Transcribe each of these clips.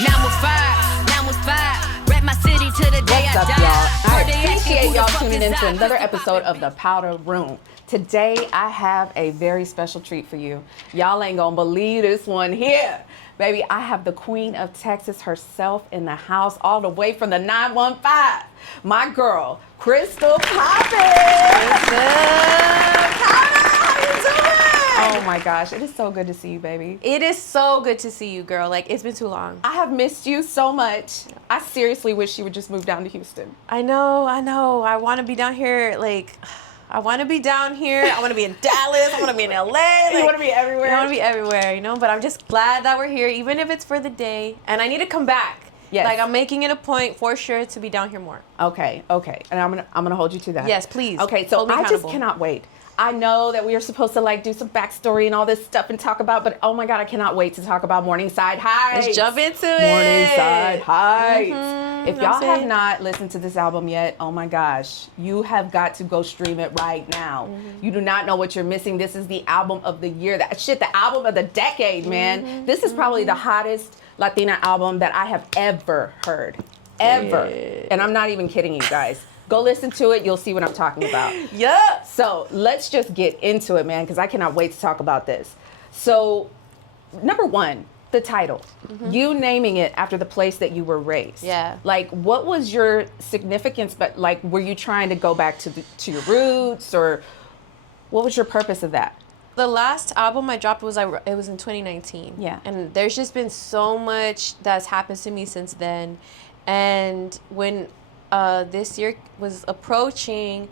Now we're five, now we're five. Rep my city to the day What's I up, die. y'all? I Heard they asking appreciate who the y'all fuck tuning is in to I. another Krystall episode Poppin. of the Powda Room. Today, I have a very special treat for you. Y'all ain't gonna believe this one here. Baby, I have the Queen of Texas herself in the house, all the way from the 915. My girl, Krystall Poppin. What's up? How you doing? Oh my gosh, it is so good to see you, baby. It is so good to see you, girl. Like, it's been too long. I have missed you so much. I seriously wish you would just move down to Houston. I know. I want to be down here. Like, I want to be down here. I want to be in Dallas. I want to be in LA. Like, You want to be everywhere? I want to be everywhere, But I'm just glad that we're here, even if it's for the day. And I need to come back. Yes. Like, I'm making it a point for sure to be down here more. Okay. And I'm gonna hold you to that. Yes, please. Okay, so Hold me I just accountable. cannot wait. I know that we are supposed to like do some backstory and all this stuff and talk about, but oh my God, I cannot wait to talk about Morningside Heights. Let's jump into it. Morningside Heights. Mhm, If I'm y'all have saying. not listened to this album yet, oh my gosh, you have got to go stream it right now. You do not know what you're missing. This is the album of the year. The album of the decade, man. This is probably the hottest Latina album that I have ever heard. Ever. Yeah. And I'm not even kidding you guys. Go listen to it. You'll see what I'm talking about. Yeah. So let's just get into it, man, because I cannot wait to talk about this. So, number one, the title. You naming it after the place that you were raised. Yeah. Like, what was your significance? But like, were you trying to go back to your roots, or what was your purpose of that? The last album I dropped was in 2019. Yeah. And there's just been so much that's happened to me since then. And when this year was approaching,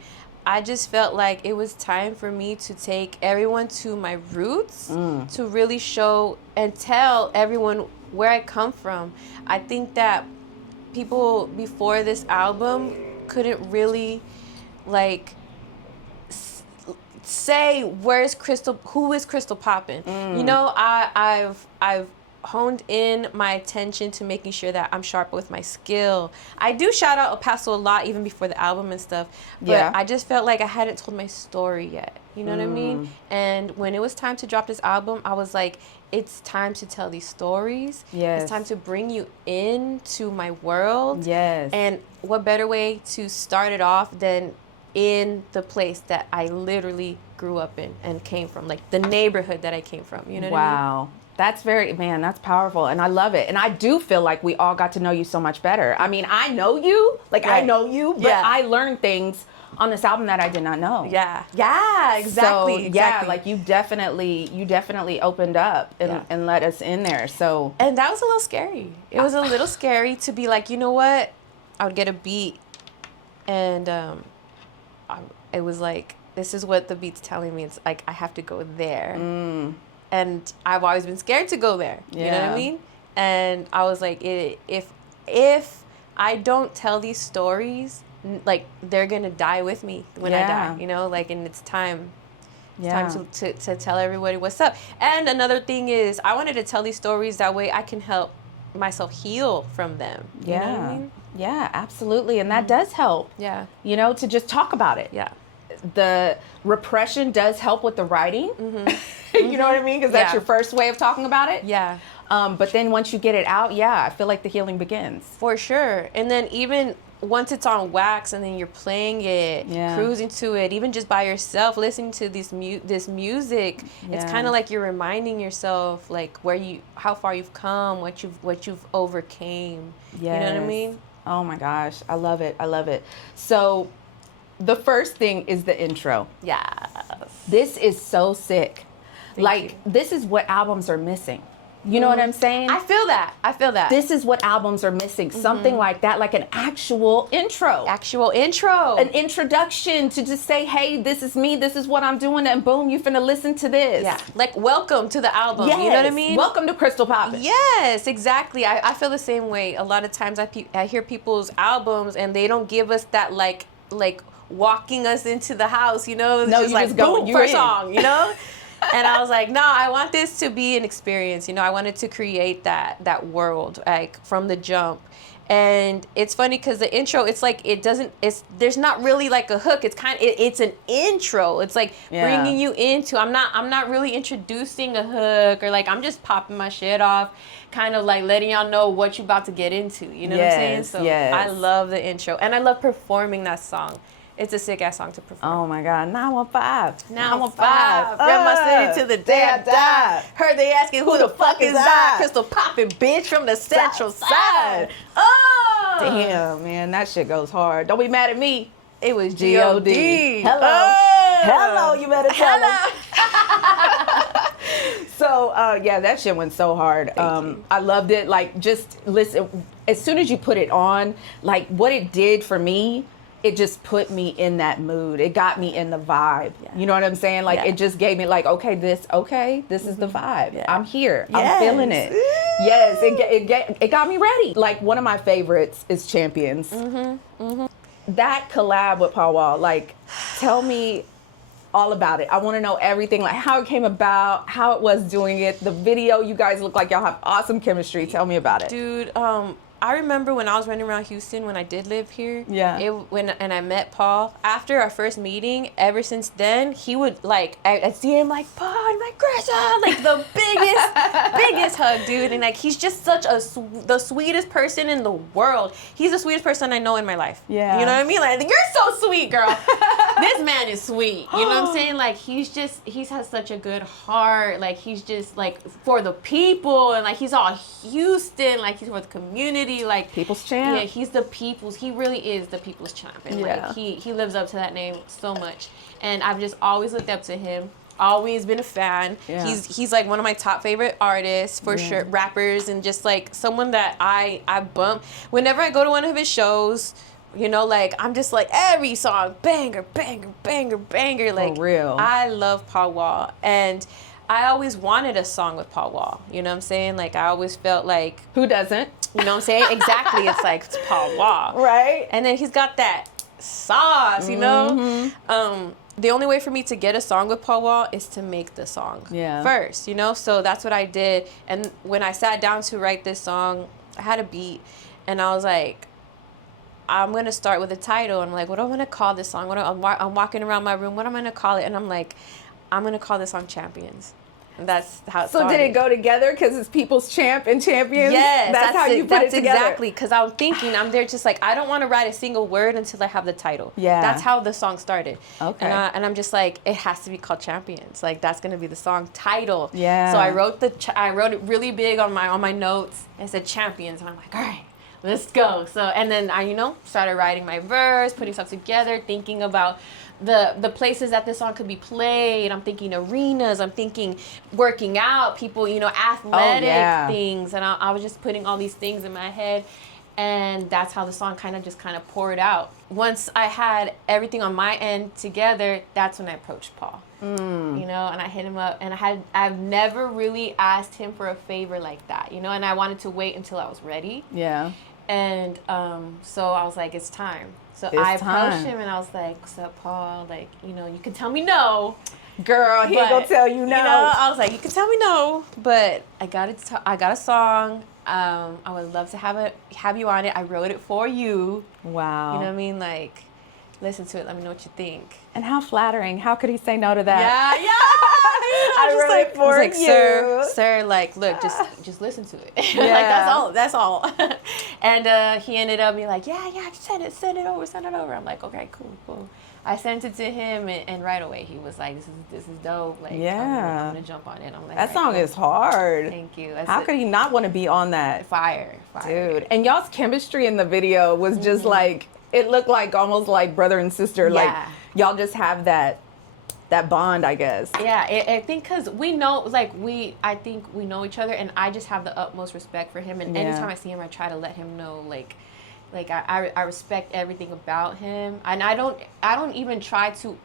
I just felt like it was time for me to take everyone to my roots, to really show and tell everyone where I come from. I think that people before this album couldn't really like say who is Krystall Poppin. I've honed in my attention to making sure that I'm sharp with my skill. I do shout out Paso a lot even before the album and stuff, but Yeah. I just felt like I hadn't told my story yet. You know what I mean? And when it was time to drop this album, I was like, it's time to tell these stories. Yes. It's time to bring you into my world. Yes. And what better way to start it off than in the place that I literally grew up in and came from, like the neighborhood that I came from. You know what I mean? Wow. That's that's powerful. And I love it. And I do feel like we all got to know you so much better. I mean, I know you, I Right. know you, but Yeah. I learned things on this album that I did not know. Yeah, exactly. So, exactly. yeah, like you definitely opened up and let us in there. So, And that was a little scary. It was a little scary to be like, you know what? I would get a beat, and it was like, this is what the beat's telling me. It's like I have to go there. And I've always been scared to go there. You know what Yeah. I mean? And I was like, if I don't tell these stories, like they're gonna die with me when I Yeah. die. And it's time. It's Yeah. time to tell everybody what's up. And another thing is, I wanted to tell these stories that way I can help myself heal from them. You know what I mean? Yeah, absolutely. And that does help. Yeah. To just talk about it. Yeah. The repression does help with the writing. You know what I mean? Because that's Yeah. your first way of talking about it. Yeah. But then once you get it out, I feel like the healing begins. For sure. And then even once it's on wax and then you're playing it, cruising to it, even just by yourself, listening to this music, it's Yeah. kind of like you're reminding yourself like how far you've come, what you've overcame. You know what I Yes. mean? Oh my gosh, I love it. I love it. So the first thing is the intro. Yeah. This is so sick. This is what albums are missing. You know what I'm saying? I feel that. This is what albums are missing. Something like that, like an actual intro. Actual intro. An introduction to just say, hey, this is me, this is what I'm doing, and boom, you finna listen to this. Yeah. Like, welcome to the album. Yes. You know what I mean? Welcome to Krystall Poppin. Yes, exactly. I feel the same way. A lot of times I hear people's albums and they don't give us that like walking us into the house, It's No, just you like just go, boom, you're first in. song, And I was like, no, I want this to be an experience. You know, I wanted to create that world, like, from the jump. And it's funny because the intro, it's like, there's not really like a hook. It's it's an intro. It's like bringing you into, I'm not really introducing a hook, or like, I'm just popping my shit off, kind of like letting y'all know what you about to get into. You know what I'm saying? So I love the intro, and I love performing that song. It's a sick ass song to perform. Oh my God, 915. 915. Rep my city to the day I die. Heard they asking who the fuck is I? Krystall Poppin, bitch, from the Central Side. Oh! Damn, man, that shit goes hard. Don't be mad at me. It was G.O.D. Hello. Oh. Hello, you better tell them. Hello. So, yeah, that shit went so hard. I loved it. Like, just listen, as soon as you put it on, like, what it did for me, it just put me in that mood. It got me in the vibe. Yeah. You know what I'm saying? Like, it just gave me like, okay, this is the vibe. Yeah. I'm here. Yes. I'm feeling it. Yes, it got me ready. Like, one of my favorites is Champions. That collab with Powda, like, tell me all about it. I want to know everything, like how it came about, how it was doing it, the video. You guys look like y'all have awesome chemistry. Tell me about it. Dude, I remember when I was running around Houston when I did live here. Yeah. And I met Paul. After our first meeting, ever since then, he would like, I'd see him like, Paul, I'm like, Krystall, like the biggest hug, dude. And like, he's just such the sweetest person in the world. He's the sweetest person I know in my life. Yeah. You know what I mean? Like, you're so sweet, girl. This man is sweet. You know what I'm saying? Like, he has such a good heart. Like, he's just like for the people, and like, he's all Houston. Like, he's for the community. Like, people's champ. Yeah, he really is the people's champ, and like he lives up to that name so much. And I've just always looked up to him, always been a fan. He's like one of my top favorite artists for sure, rappers, and just like someone that I bump whenever I go to one of his shows. You know, like, I'm just like, every song, banger, banger, banger, banger. Like, for real. I love Powda, and I always wanted a song with Powda. You know what I'm saying? Like, I always felt like, who doesn't? You know what I'm saying? Exactly. It's like, it's Powda. Right. And then he's got that sauce, you know? The only way for me to get a song with Powda is to make the song first, you know? So that's what I did. And when I sat down to write this song, I had a beat, and I was like, I'm going to start with a title. And I'm like, what am I going to call this song? I'm walking around my room. What am I going to call it? And I'm like, I'm going to call this song Champions. And that's how it started. So did it go together because it's people's champ and champions? Yes. That's how you put it together? Exactly. Because I'm thinking, I'm there just like, I don't want to write a single word until I have the title. Yeah. That's how the song started. Okay. And I'm just like, it has to be called Champions. Like, that's going to be the song title. Yeah. So I wrote it really big on my notes and said Champions. And I'm like, all right, let's go. So, and then I, started writing my verse, putting stuff together, thinking about the places that this song could be played. I'm thinking arenas. I'm thinking working out, people, athletic things. And I was just putting all these things in my head. And that's how the song kind of poured out. Once I had everything on my end together, that's when I approached Paul. And I hit him up, and I've never really asked him for a favor like that, and I wanted to wait until I was ready. Yeah. And so I was like, it's time. So I approached him, and I was like, what's up, Paul? Like, you can tell me no. Girl, he ain't gonna tell you no. I was like, you can tell me no, but I got a song. I would love to have you on it. I wrote it for you. Wow. You know what I mean? Like, listen to it. Let me know what you think. And how flattering. How could he say no to that? Yeah. I wrote it for you. Sir, like, look, just listen to it. Like, that's all. And he ended up being like, yeah, send it over. I'm like, okay, cool. I sent it to him, and right away he was like, this is dope. Like, I'm gonna jump on it. I'm like, that song is hard. Thank you. How could he not want to be on that? Fire. Dude. And y'all's chemistry in the video was just like, it looked like almost like brother and sister. Like, y'all just have that bond, I guess. Yeah, I think because we know, I think we know each other, and I just have the utmost respect for him. And anytime I see him, I try to let him know, like I respect everything about him, and I don't even try to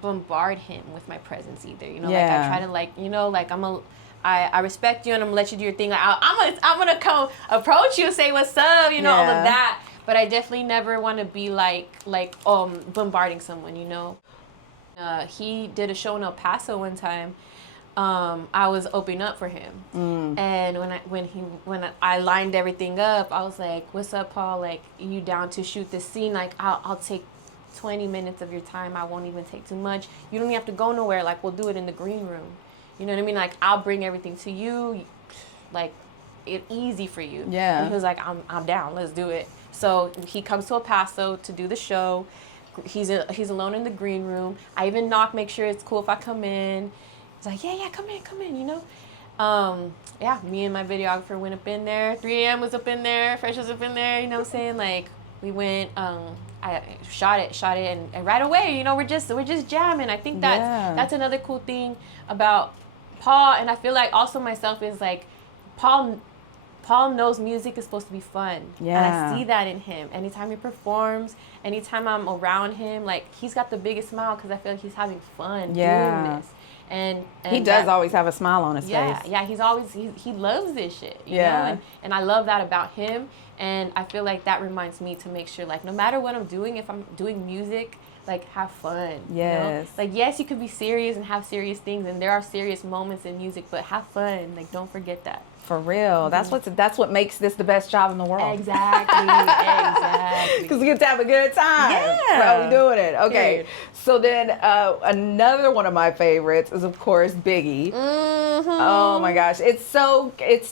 bombard him with my presence either. Like, I try to I respect you, and I'm gonna let you do your thing. Like, I'm gonna come approach you and say what's up, all of that. But I definitely never want to be like bombarding someone, He did a show in El Paso one time, I was opening up for him. And when I lined everything up, I was like, "What's up, Paul? Like, you down to shoot this scene? Like, I'll take 20 minutes of your time. I won't even take too much. You don't even have to go nowhere. Like, we'll do it in the green room. You know what I mean? Like, I'll bring everything to you. Like, it easy for you." Yeah. And he was like, I'm down. Let's do it." So he comes to El Paso to do the show. He's alone in the green room. I even knock, make sure it's cool if I come in. He's like, yeah, come in, you know? Yeah, me and my videographer went up in there. 3 a.m. was up in there. Fresh was up in there, you know what I'm saying? Like, we went, I shot it, and right away, you know, we're just jamming. I think that's another cool thing about Paul, and I feel like also myself is like, Paul knows music is supposed to be fun. Yeah. And I see that in him. Anytime he performs, anytime I'm around him, like, he's got the biggest smile because I feel like he's having fun doing this. And he does always have a smile on his face. Yeah, he's always, he loves this shit, you Yeah. know? And I love that about him. And I feel like that reminds me to make sure, like, no matter what I'm doing, if I'm doing music, like, have fun. Yes. You know? Like, yes, you could be serious and have serious things, and there are serious moments in music, but have fun. Like, don't forget that. For real. That's what makes this the best job in the world. Exactly. Because we get to have a good time. Yeah. While we doing it. Okay. Period. So then another one of my favorites is, of course, Biggie. Mm-hmm. Oh my gosh. It's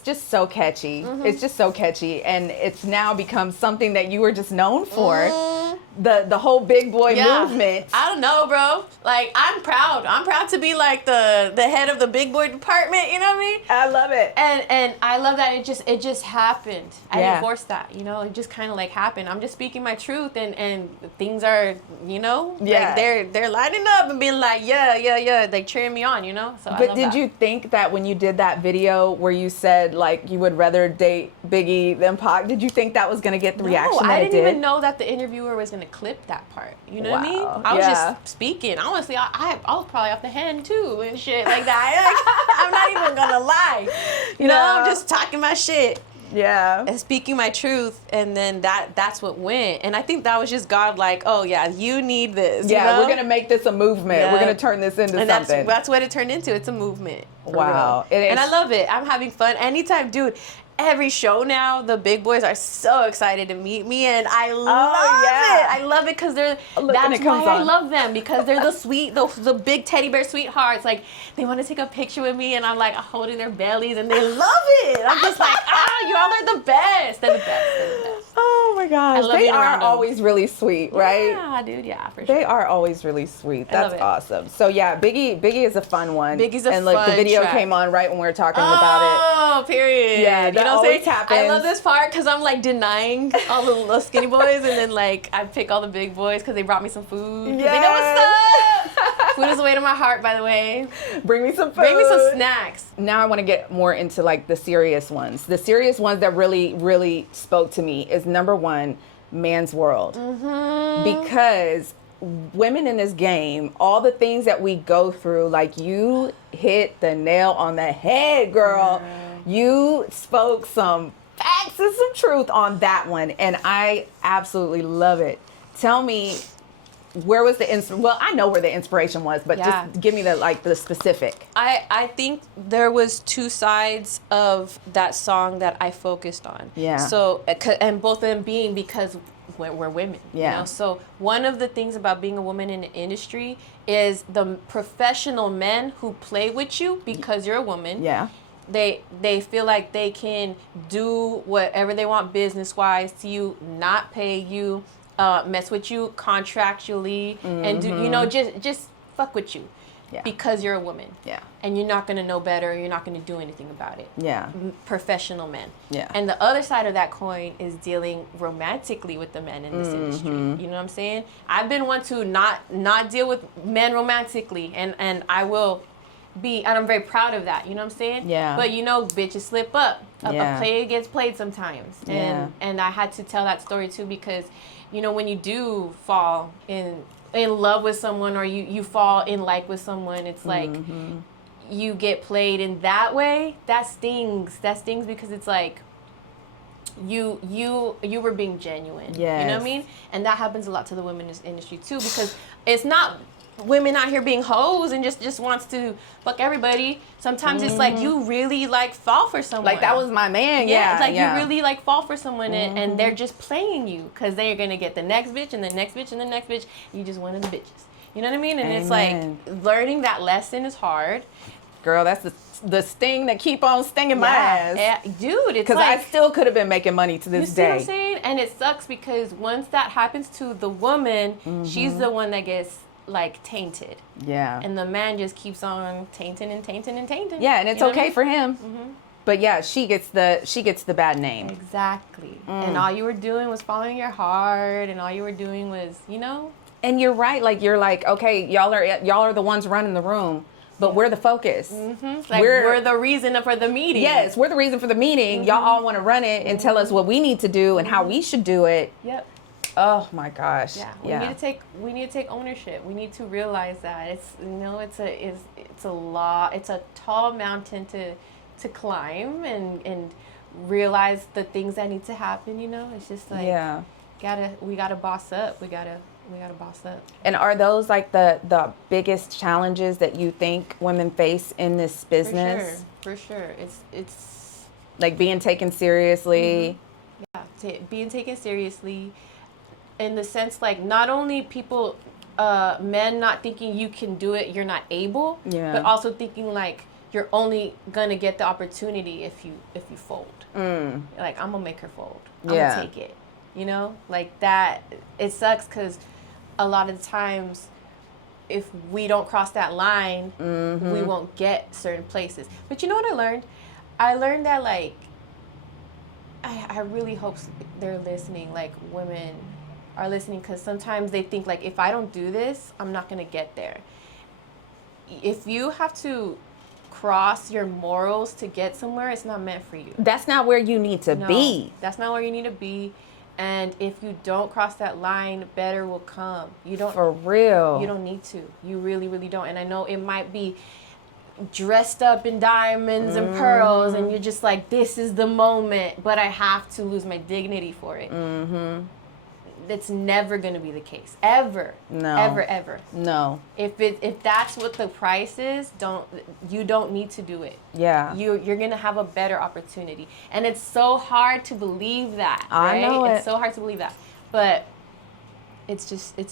just so catchy. It's just so catchy. And it's now become something that you were just known for. The whole big boy movement. I don't know, bro. Like, I'm proud. I'm proud to be like the head of the big boy department, you know what I mean? I love it. And I love that it just happened. I Yeah. didn't force that, you know? It just kind of like happened. I'm just speaking my truth, and things are, you know, Yeah. like they're lining up and being like, yeah, like cheering me on, you know? So I But love did that. you think that when you did that video where you said, like, you would rather date Biggie than Pac, did you think that was going to get the reaction that I it didn't did? even know that the interviewer was going to clip that part. You know what I mean? Wow. I was Yeah. just speaking. Honestly, I was probably off the hand too and shit like that. I'm not even going to lie. You know, Yeah. I'm just talking my shit Yeah. and speaking my truth, and then that's what went. And I think that was just God, like, oh yeah, you need this. Yeah, you know? we're going to make this a movement. Yeah. We're going to turn this into And something. that's what it turned into. It's a movement. for Wow. real. It And is. I love it. I'm having fun. Anytime, dude. Every show now, the big boys are so excited to meet me, and I love it. I love it because they're. Look, and That's it comes why I on. love them, because they're the sweet, the big teddy bear sweethearts. Like, they want to take a picture with me, and I'm like holding their bellies, and they love it. I'm just like, y'all are the best. They're the best. They're the best. Oh my gosh. I love They being are around them. always really sweet, right? Yeah, dude. Yeah, for sure. They are always really sweet. I love That's it. awesome. So yeah, Biggie is a fun one. Biggie's a and like the fun video track. came on right when we were talking about it. Oh, period. Yeah, you that know what I'm saying? always happens. I love this part because I'm like denying all the little skinny boys, and then like I pick all the big boys because they brought me some food. 'Cause they know what's up. Food is the way to my heart, by the way. Bring me some food. Bring me some snacks. Now I want to get more into like the serious ones. The serious ones that really, really spoke to me is number one, Man's World. Because women in this game, all the things that we go through, like you hit the nail on the head, girl. You spoke some facts and some truth on that one, and I absolutely love it. Tell me, where was the well, I know where the inspiration was, but Yeah. just give me the specific. I think there was two sides of that song that I focused on. Yeah. So, and both of them being because we're women. Yeah. You know? So one of the things about being a woman in the industry is the professional men who play with you because you're a woman. Yeah. They feel like they can do whatever they want business-wise to you, not pay you, mess with you contractually, and do, you know, just fuck with you. Yeah. Because you're a woman. Yeah. And you're not going to know better. You're not going to do anything about it. Yeah. Professional men. Yeah. And the other side of that coin is dealing romantically with the men in this industry. You know what I'm saying? I've been one to not deal with men romantically, and I will be, and I'm very proud of that. You know what I'm saying? Yeah. But you know, bitches slip up. A play gets played sometimes. Yeah. And I had to tell that story too, because you know, when you do fall in love with someone, or you fall in like with someone, it's like you get played in that way. That stings because it's like you were being genuine. You know what I Yes. mean? And that happens a lot to the women's industry too, because it's not women out here being hoes and just wants to fuck everybody. Sometimes it's like you really like fall for someone. Like that was my man. Yeah, it's like yeah. you really like fall for someone and they're just playing you because they're gonna get the next bitch and the next bitch and the next bitch. You just one of the bitches. You know what I mean? And it's like learning that lesson is hard. Girl, that's the sting that keep on stinging my ass. Yeah, dude, it's Because like, I still could have been making money to this you see day. what I'm saying? And it sucks because once that happens to the woman, she's the one that gets like tainted. Yeah. And the man just keeps on tainting and tainting and tainting. Yeah, and it's okay for him. But yeah, she gets the bad name. Exactly. And all you were doing was following your heart, and all you were doing was, you know. And you're right. Like you're like, okay, y'all are the ones running the room, but we're the focus. Like we're the reason for the meeting. Yes, we're the reason for the meeting. Y'all all want to run it and tell us what we need to do and how we should do it. Yep. Oh my gosh. Yeah. We need to take ownership. We need to realize that it's a tall mountain to climb and realize the things that need to happen, you know? It's just like we gotta boss up. We gotta boss up. And are those like the biggest challenges that you think women face in this business? For sure. It's like being taken seriously. Being taken seriously in the sense like not only people men not thinking you can do it, you're not able, but also thinking like you're only gonna get the opportunity if you fold. Like I'm gonna make her fold. I'm gonna take it. You know, like that. It sucks because a lot of the times, if we don't cross that line, we won't get certain places. But you know what I learned? I learned that like I really hope they're listening. Like women are listening because sometimes they think like if I don't do this, I'm not gonna get there. If you have to cross your morals to get somewhere, it's not meant for you. That's not where you need to be. That's not where you need to be. And if you don't cross that line, better will come. You don't. For real. You don't need to. You really, really don't. And I know it might be dressed up in diamonds and pearls, and you're just like, this is the moment, but I have to lose my dignity for it. That's never going to be the case. Ever. No. Ever. No. If that's what the price is, you don't need to do it. Yeah. You're going to have a better opportunity. And it's so hard to believe that, right? I know it. It's so hard to believe that. But it's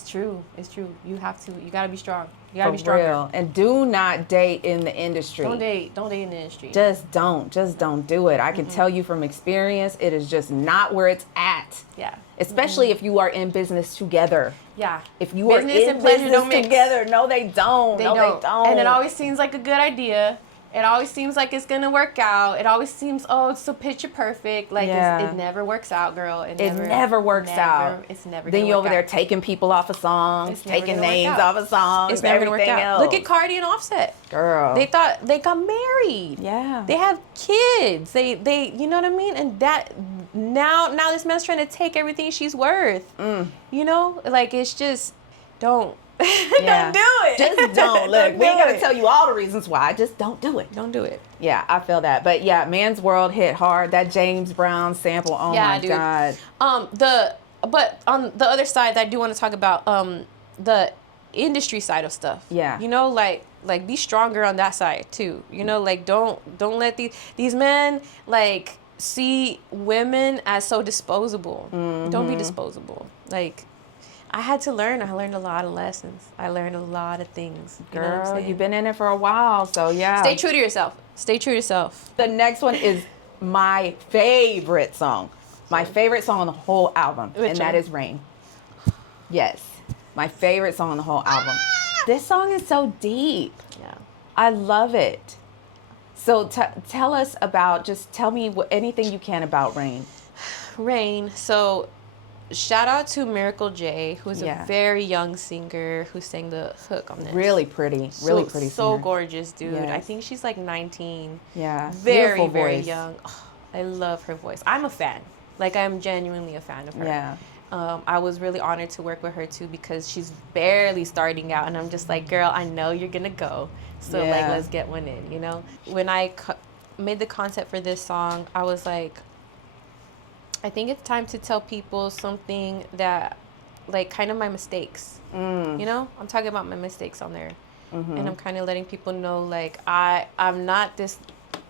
true. It's true. You got to be strong. You got to be stronger. Real. And do not date in the industry. Don't date in the industry. Just don't do it. I can tell you from experience, it is just not where it's at. Yeah. Especially if you are in business together. Yeah. If you are in and pleasure don't mix together. No, they don't. They don't. And it always seems like a good idea. It always seems like it's going to work out. It always seems, it's so picture perfect. Like, it never works out, girl. It never works out. It's never Then gonna you're work over there out. taking people off of songs, taking names off of songs, It's never going to work everything out. else. Look at Cardi and Offset. Girl. They thought they got married. Yeah. They have kids. They you know what I mean? And that now this man's trying to take everything she's worth. You know? Like, it's just, don't. Yeah. Don't do it. Just don't. Look, we ain't got to tell you all the reasons why. Just don't do it. Don't do it. Yeah, I feel that. But yeah, Man's World hit hard. That James Brown sample, oh my dude. God. But on the other side, I do want to talk about the industry side of stuff. Yeah. You know, like be stronger on that side too. You know, like don't let these men like see women as so disposable. Don't be disposable. Like, I had to learn. I learned a lot of lessons. I learned a lot of things. You know what I'm Girl, saying? you've been in it for a while, so yeah. Stay true to yourself. Stay true to yourself. The next one is my favorite song. My favorite song on the whole album. And that is Rain. Yes. My favorite song on the whole album. This song is so deep. Yeah. I love it. So tell us about, just tell me anything you can about Rain. Rain. So shout out to Miracle J, who's a very young singer who sang the hook on this. Really pretty. Really pretty So singer. gorgeous, dude. Yes. I think she's like 19. Yeah. Very, Beautiful very voice. young. Oh, I love her voice. I'm a fan. Like, I'm genuinely a fan of her. Yeah. I was really honored to work with her too because she's barely starting out, and I'm just like, girl, I know you're gonna go, so like, let's get one in, you know. When I made the concept for this song, I was like, I think it's time to tell people something that like kind of my mistakes. You know, I'm talking about my mistakes on there, and I'm kind of letting people know like I'm not this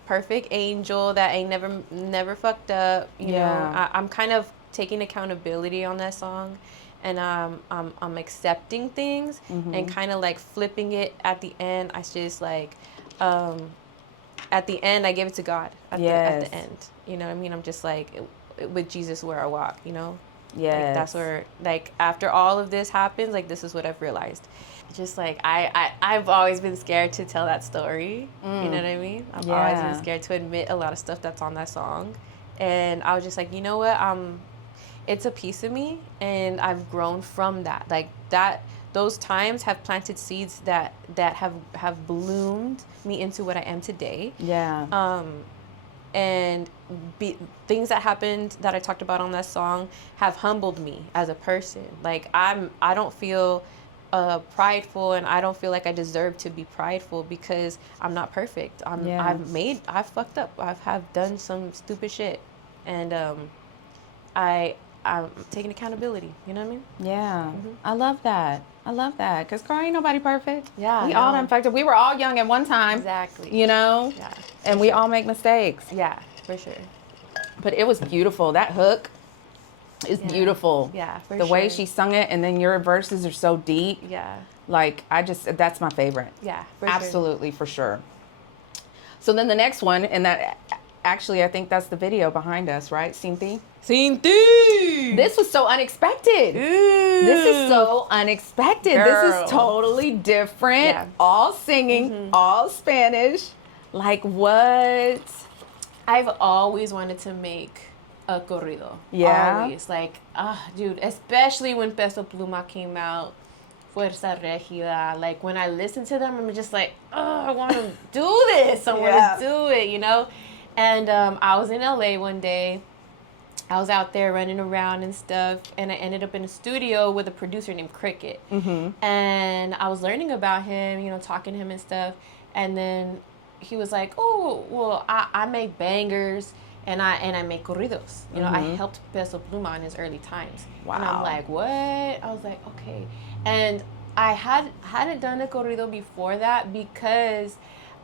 perfect angel that ain't never fucked up. You know, I'm kind of taking accountability on that song, and I'm accepting things and kind of like flipping it at the end. I just like at the end I give it to God at the end. You know what I mean? I'm just like with Jesus where I walk. You know. Yes. Like that's where, like, after all of this happens, like, this is what I've realized. Just, like, I've always been scared to tell that story. You know what I mean? I've always been scared to admit a lot of stuff that's on that song. And I was just like, you know what? It's a piece of me, and I've grown from that. Like, those times have planted seeds that have bloomed me into what I am today. Yeah. And things that happened that I talked about on that song have humbled me as a person. Like I don't feel prideful, and I don't feel like I deserve to be prideful because I'm not perfect. I've fucked up. I've done some stupid shit, and I'm taking accountability. You know what I mean? Yeah. I love that. Because, girl, ain't nobody perfect. Yeah. We all done fucked up. We were all young at one time. Exactly. You know? Yeah. And we all make mistakes. Yeah, for sure. But it was beautiful. That hook is beautiful. Yeah, for the way she sung it, and then your verses are so deep. Yeah. Like, that's my favorite. Yeah, Absolutely, for sure. So then the next one, and that, actually, I think that's the video behind us, right? Cynthia? This was so unexpected. This is so unexpected. Girl. This is totally different. Yeah. All singing, all Spanish. Like, what? I've always wanted to make a corrido. Yeah. Always. Like, dude, especially when Peso Pluma came out, Fuerza Regida. Like, when I listen to them, I'm just like, I want to do this. I want to do it, you know? And I was in LA one day. I was out there running around and stuff, and I ended up in a studio with a producer named Cricket. And I was learning about him, you know, talking to him and stuff. And then he was like, oh, well, I make bangers, and I make corridos. You know, I helped Peso Pluma in his early times. Wow. And I'm like, what? I was like, okay. And I hadn't done a corrido before that because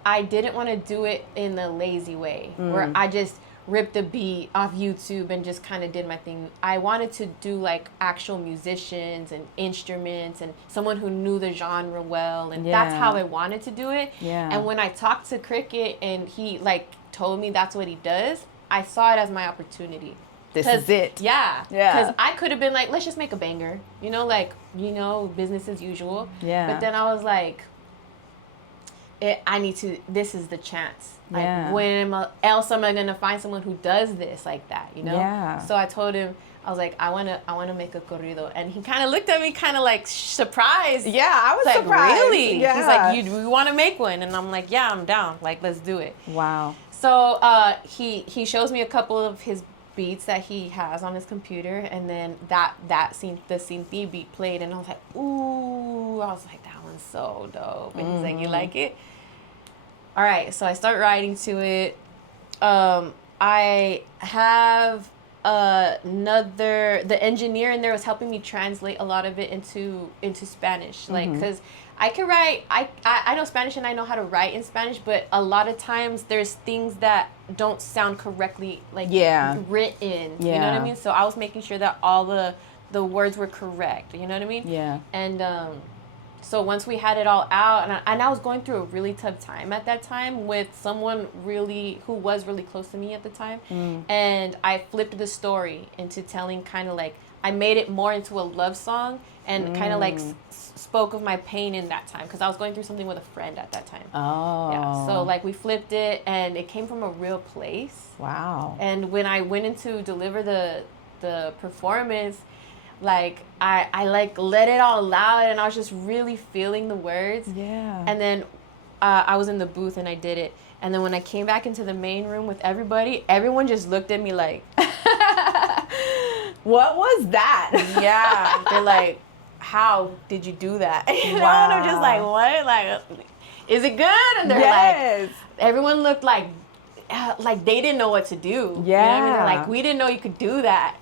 I didn't want to do it in the lazy way, where I just ripped a beat off YouTube and just kind of did my thing. I wanted to do like actual musicians and instruments and someone who knew the genre well, and that's how I wanted to do it. And when I talked to Cricket and he like told me that's what he does, I saw it as my opportunity. This is it. Yeah. Because I could have been like, let's just make a banger, you know, like, you know, business as usual. But then I was like, this is the chance. Like, when else am I going to find someone who does this like that, you know? So I told him, I was like, I want to make a corrido. And he kind of looked at me kind of like surprised. Yeah, I was like, surprised. Really? Yeah. He's like, you want to make one? And I'm like, yeah, I'm down. Like, let's do it. Wow. So he shows me a couple of his beats that he has on his computer, and then the Cynthia beat played, and I was like, ooh, I was like, that one's so dope. And he's like, you like it? All right, so I start writing to it. I have the engineer in there was helping me translate a lot of it into Spanish, like, because I can write, I know Spanish and I know how to write in Spanish, but a lot of times there's things that don't sound correctly, like, written, you know what I mean? So I was making sure that all the words were correct, you know what I mean? Yeah. And so once we had it all out, and I was going through a really tough time at that time with someone who was really close to me at the time, and I flipped the story into telling kind of like, I made it more into a love song, and kind of like spoke of my pain in that time, because I was going through something with a friend at that time. Oh. Yeah, so like we flipped it, and it came from a real place. Wow. And when I went in to deliver the performance, like I like let it all out, and I was just really feeling the words. Yeah. And then I was in the booth and I did it. And then when I came back into the main room with everybody, everyone just looked at me like, what was that? Yeah. They're like, how did you do that? You know, Wow. and I'm just like, what? Like, is it good? And they're like, everyone looked like they didn't know what to do. Yeah. You know what I mean? They're like, we didn't know you could do that.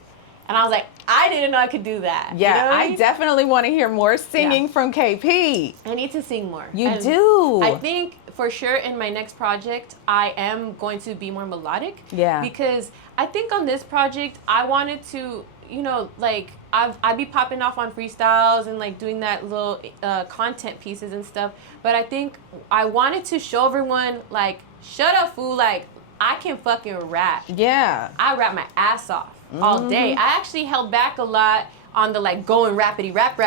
And I was like, I didn't know I could do that. Yeah, You know what I I mean? definitely want to hear more singing from KP. I need to sing more. You And do. I think for sure in my next project, I am going to be more melodic. Yeah. Because I think on this project, I wanted to, you know, like, I'd be popping off on freestyles and like doing that little content pieces and stuff. But I think I wanted to show everyone, like, shut up, fool. Like, I can fucking rap. Yeah. I rap my ass off all day. I actually held back a lot on the like going rapidy rap.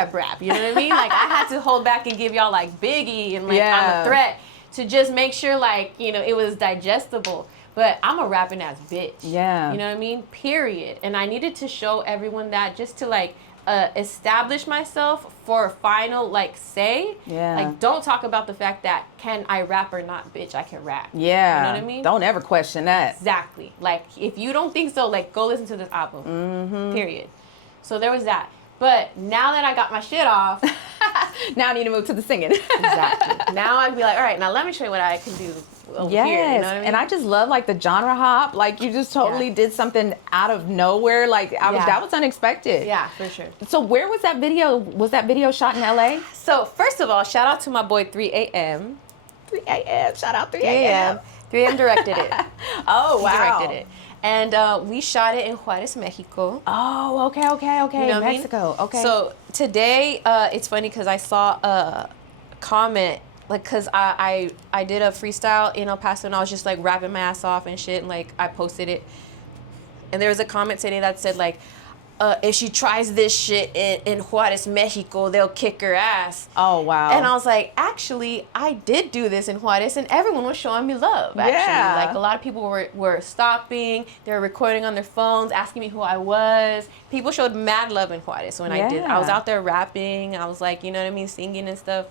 You know what I mean? Like I had to hold back and give y'all like Biggie and like I'm a threat to just make sure like, you know, it was digestible. But I'm a rapping ass bitch. Yeah. You know what I mean? Period. And I needed to show everyone that just to like establish myself for a final like say. Yeah. Like don't talk about the fact that can I rap or not, bitch, I can rap. Yeah. You know what I mean? Don't ever question that. Exactly. Like if you don't think so, like go listen to this album. Period. So there was that. But now that I got my shit off, now I need to move to the singing. exactly. Now I'd be like, all right, now let me show you what I can do over Yes, here. You know what I mean? and I just love like the genre hop. Like you just totally did something out of nowhere. Like that was unexpected. Yeah, for sure. So where was that video? Was that video shot in LA? So first of all, shout out to my boy 3 a.m. 3 a.m. Shout out 3 3 a.m. 3 a.m. directed it. Oh He wow. directed it. And we shot it in Juarez, Mexico. Oh, okay. You know what I mean? Mexico. Okay. So today, it's funny because I saw a comment, like, because I did a freestyle in El Paso and I was just like rapping my ass off and shit, and like I posted it. And there was a comment today that said like, if she tries this shit in Juarez, Mexico, they'll kick her ass. Oh wow. And I was like, actually, I did do this in Juarez, and everyone was showing me love. Actually, Yeah. like a lot of people were stopping. They were recording on their phones, asking me who I was. People showed mad love in Juarez when I did. I was Yeah. out there rapping. I was like, you know what I mean, singing and stuff,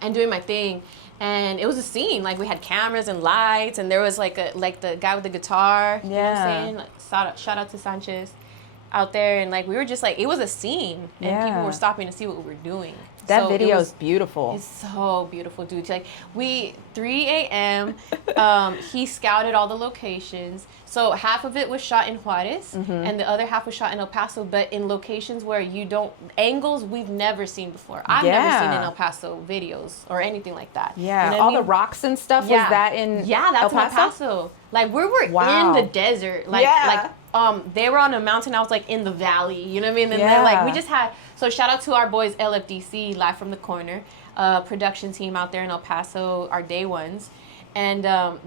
and doing my thing. And it was a scene. Like we had cameras and lights, and there was like the guy with the guitar. You know what I'm saying? Like, shout out to Sanchez out there, and like we were just like, it was a scene, and people were stopping to see what we were doing. that So video is beautiful. It's so beautiful, dude. Like 3 a.m. He scouted all the locations. So half of it was shot in Juarez, and the other half was shot in El Paso, but in locations where angles we've never seen before. I've never seen in El Paso videos or anything like that. Yeah. You know what All I mean? the rocks and stuff. Was that in that's El El Paso? Like we were in the desert. Like they were on a mountain. I was like in the valley. You know what I mean? And then like we just had. So shout out to our boys LFDC, Live from the Corner, production team out there in El Paso, our day ones, and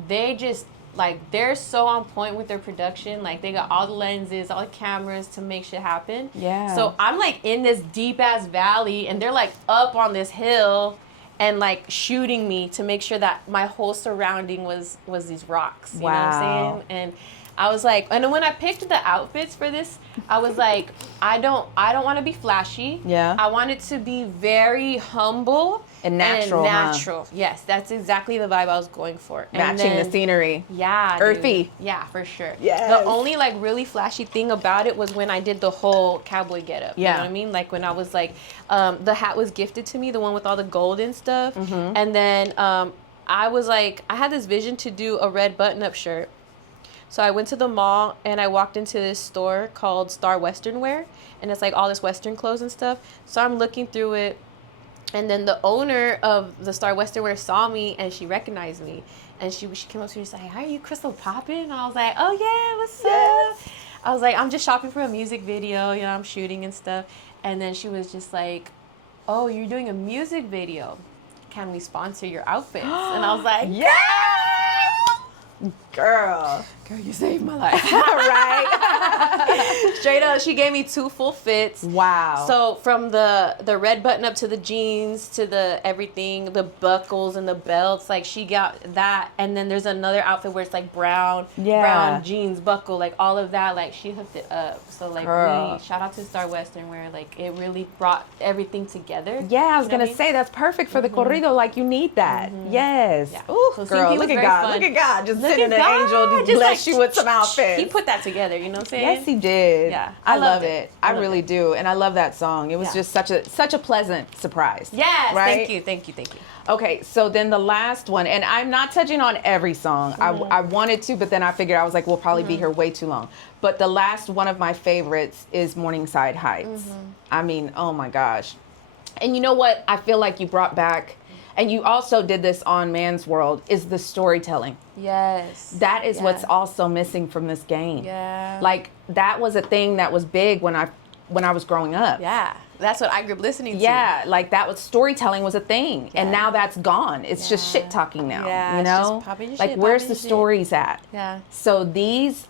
they just like they're so on point with their production. Like they got all the lenses, all the cameras to make shit happen. Yeah. So I'm like in this deep ass valley, and they're like up on this hill, and like shooting me to make sure that my whole surrounding was these rocks. You know what I'm saying? And I was like, and when I picked the outfits for this, I was like, I don't want to be flashy. Yeah. I want it to be very humble And natural, huh? natural. Yes, that's exactly the vibe I was going for. And Matching the then- scenery. Yeah. Earthy. Dude. Yeah, for sure. Yes. The only like really flashy thing about it was when I did the whole cowboy getup. Yeah. You know what I mean? Like when I was like, the hat was gifted to me, the one with all the gold and stuff. And then I was like, I had this vision to do a red button-up shirt. So I went to the mall and I walked into this store called Star Western Wear, and it's like all this Western clothes and stuff. So I'm looking through it, and then the owner of the Star Western Wear saw me and she recognized me, and she came up to me and said, "Hey, are you Krystall Poppin?" And I was like, "Oh yeah, what's up?" I was like, "I'm just shopping for a music video, you know, I'm shooting and stuff." And then she was just like, "Oh, you're doing a music video. Can we sponsor your outfits?" And I was like, Yeah. Girl, you saved my life. right? Straight up, she gave me 2 full fits. Wow. So from the red button up to the jeans to the everything, the buckles and the belts, like she got that. And then there's another outfit where it's like brown jeans, buckle, like all of that. Like she hooked it up. So like shout out to Star Western Wear. Like it really brought everything together. Yeah, I was You know gonna what say that's perfect for the corrido. Like you need that. Yes. Yeah. Ooh, So girl, Cindy look was at very God. fun. Look at God. Just Look sending at an angel God, to just bless like, you with some outfits. He put that together, you know what I'm saying? Yes, he did. Yeah, I love loved it. I really do. And I love that song. It was Yeah. just such a pleasant surprise. Yes, right? thank you. Okay, so then the last one, and I'm not touching on every song. I wanted to, but then I figured I was like, we'll probably be here way too long. But the last one of my favorites is Morningside Heights. I mean, oh my gosh. And you know what I feel like you brought back, and you also did this on Man's World, is the storytelling. Yes. That is what's Yeah. also missing from this game. Yeah. Like, that was a thing that was big when I was growing up. Yeah. That's what I grew up listening to. Yeah, like that was storytelling was a thing, and Yeah. now that's gone. It's just Yeah. shit talking now. Yeah, you it's know, just popping your like shit, where's popping the your shit. stories at? Yeah. So these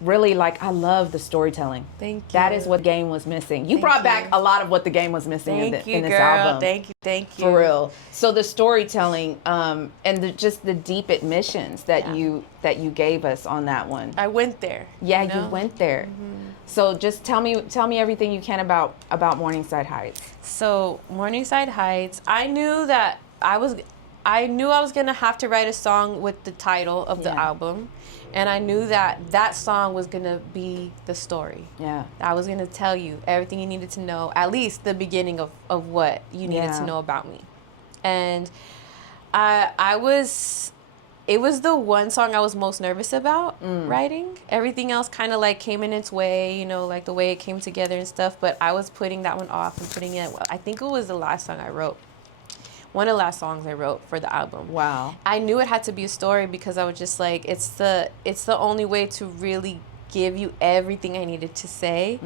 really like I love the storytelling. Thank That you. is what the game was missing. You Thank brought you. back a lot of what the game was missing in Thank you, this girl. album. Thank you. For real. So the storytelling and just the deep admissions that Yeah. you gave us on that one. I went there. Yeah, you know? you went there. So just tell me everything you can about Morningside Heights. So Morningside Heights, I knew I was gonna have to write a song with the title of the Yeah. album, and I knew that song was gonna be the story. Yeah. I was gonna tell you everything you needed to know, at least the beginning of what you needed Yeah. to know about me, and it was the one song I was most nervous about writing. Everything else kind of like came in its way, you know, like the way it came together and stuff. But I was putting that one off and putting it. I think it was the last song I wrote. One of the last songs I wrote for the album. Wow. I knew it had to be a story because I was just like, it's the only way to really give you everything I needed to say.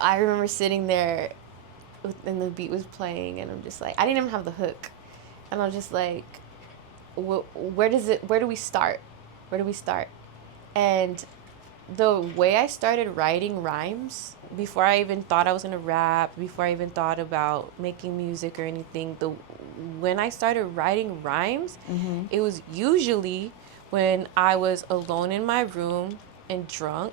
I remember sitting there and the beat was playing and I'm just like, I didn't even have the hook. And I was just like, where do we start? And the way I started writing rhymes, before I even thought I was gonna rap, before I even thought about making music or anything, when I started writing rhymes, it was usually when I was alone in my room and drunk.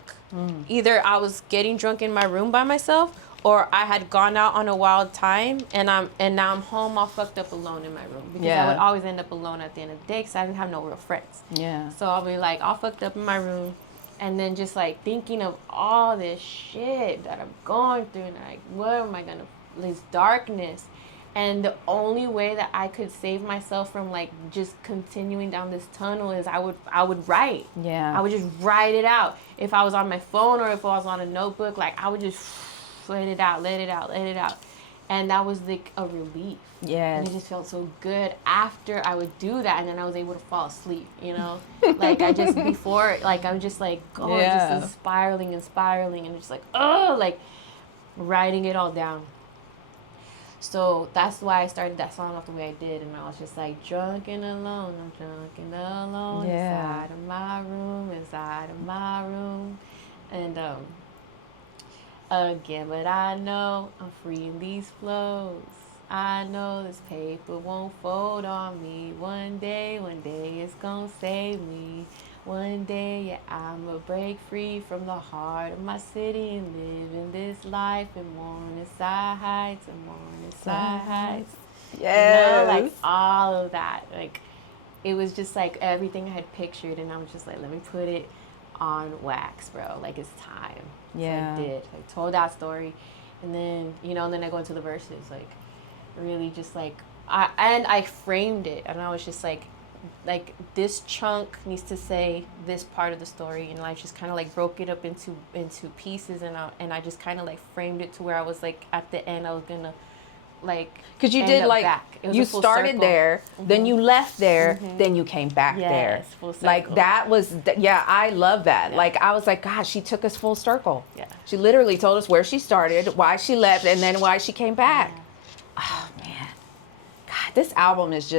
Either I was getting drunk in my room by myself, or I had gone out on a wild time and now I'm home all fucked up alone in my room, because I would always end up alone at the end of the day because I didn't have no real friends. Yeah. So I'll be like all fucked up in my room and then just like thinking of all this shit that I'm going through and like, what am I gonna, this darkness. And the only way that I could save myself from like just continuing down this tunnel is I would write. Yeah. I would just write it out. If I was on my phone or if I was on a notebook, like I would just let it out. And that was like a relief. Yes. And it just felt so good after I would do that, and then I was able to fall asleep, you know? Like I just before, like I was just like going, just spiraling and just like, oh, like writing it all down. So that's why I started that song off the way I did, and I was just like, drunk and alone, I'm drunk and alone, inside of my room, and again, but I know I'm free in these flows. I know this paper won't fold on me. One day it's gonna save me. One day, yeah, I'ma break free from the heart of my city and live in this life in Morningside Heights. Yes. You know, like all of that. Like, it was just like everything I had pictured, and I was just like, let me put it on wax, bro. Like, it's time. Yeah. So I did. I told that story, and then, you know, and then I go into the verses, like, really just like, I framed it, and I was just like this chunk needs to say this part of the story, and I just kind of like broke it up into pieces, and I just kind of like framed it to where I was like at the end I was gonna like, because you end did up like back. It was you a full started circle. there, then you left there, then you came back there. Yes, full Like circle. that was yeah, I love that. Yeah. Like I was like, gosh, she took us full circle. Yeah. She literally told us where she started, why she left, and then why she came back. Yeah. Oh man, God, this album is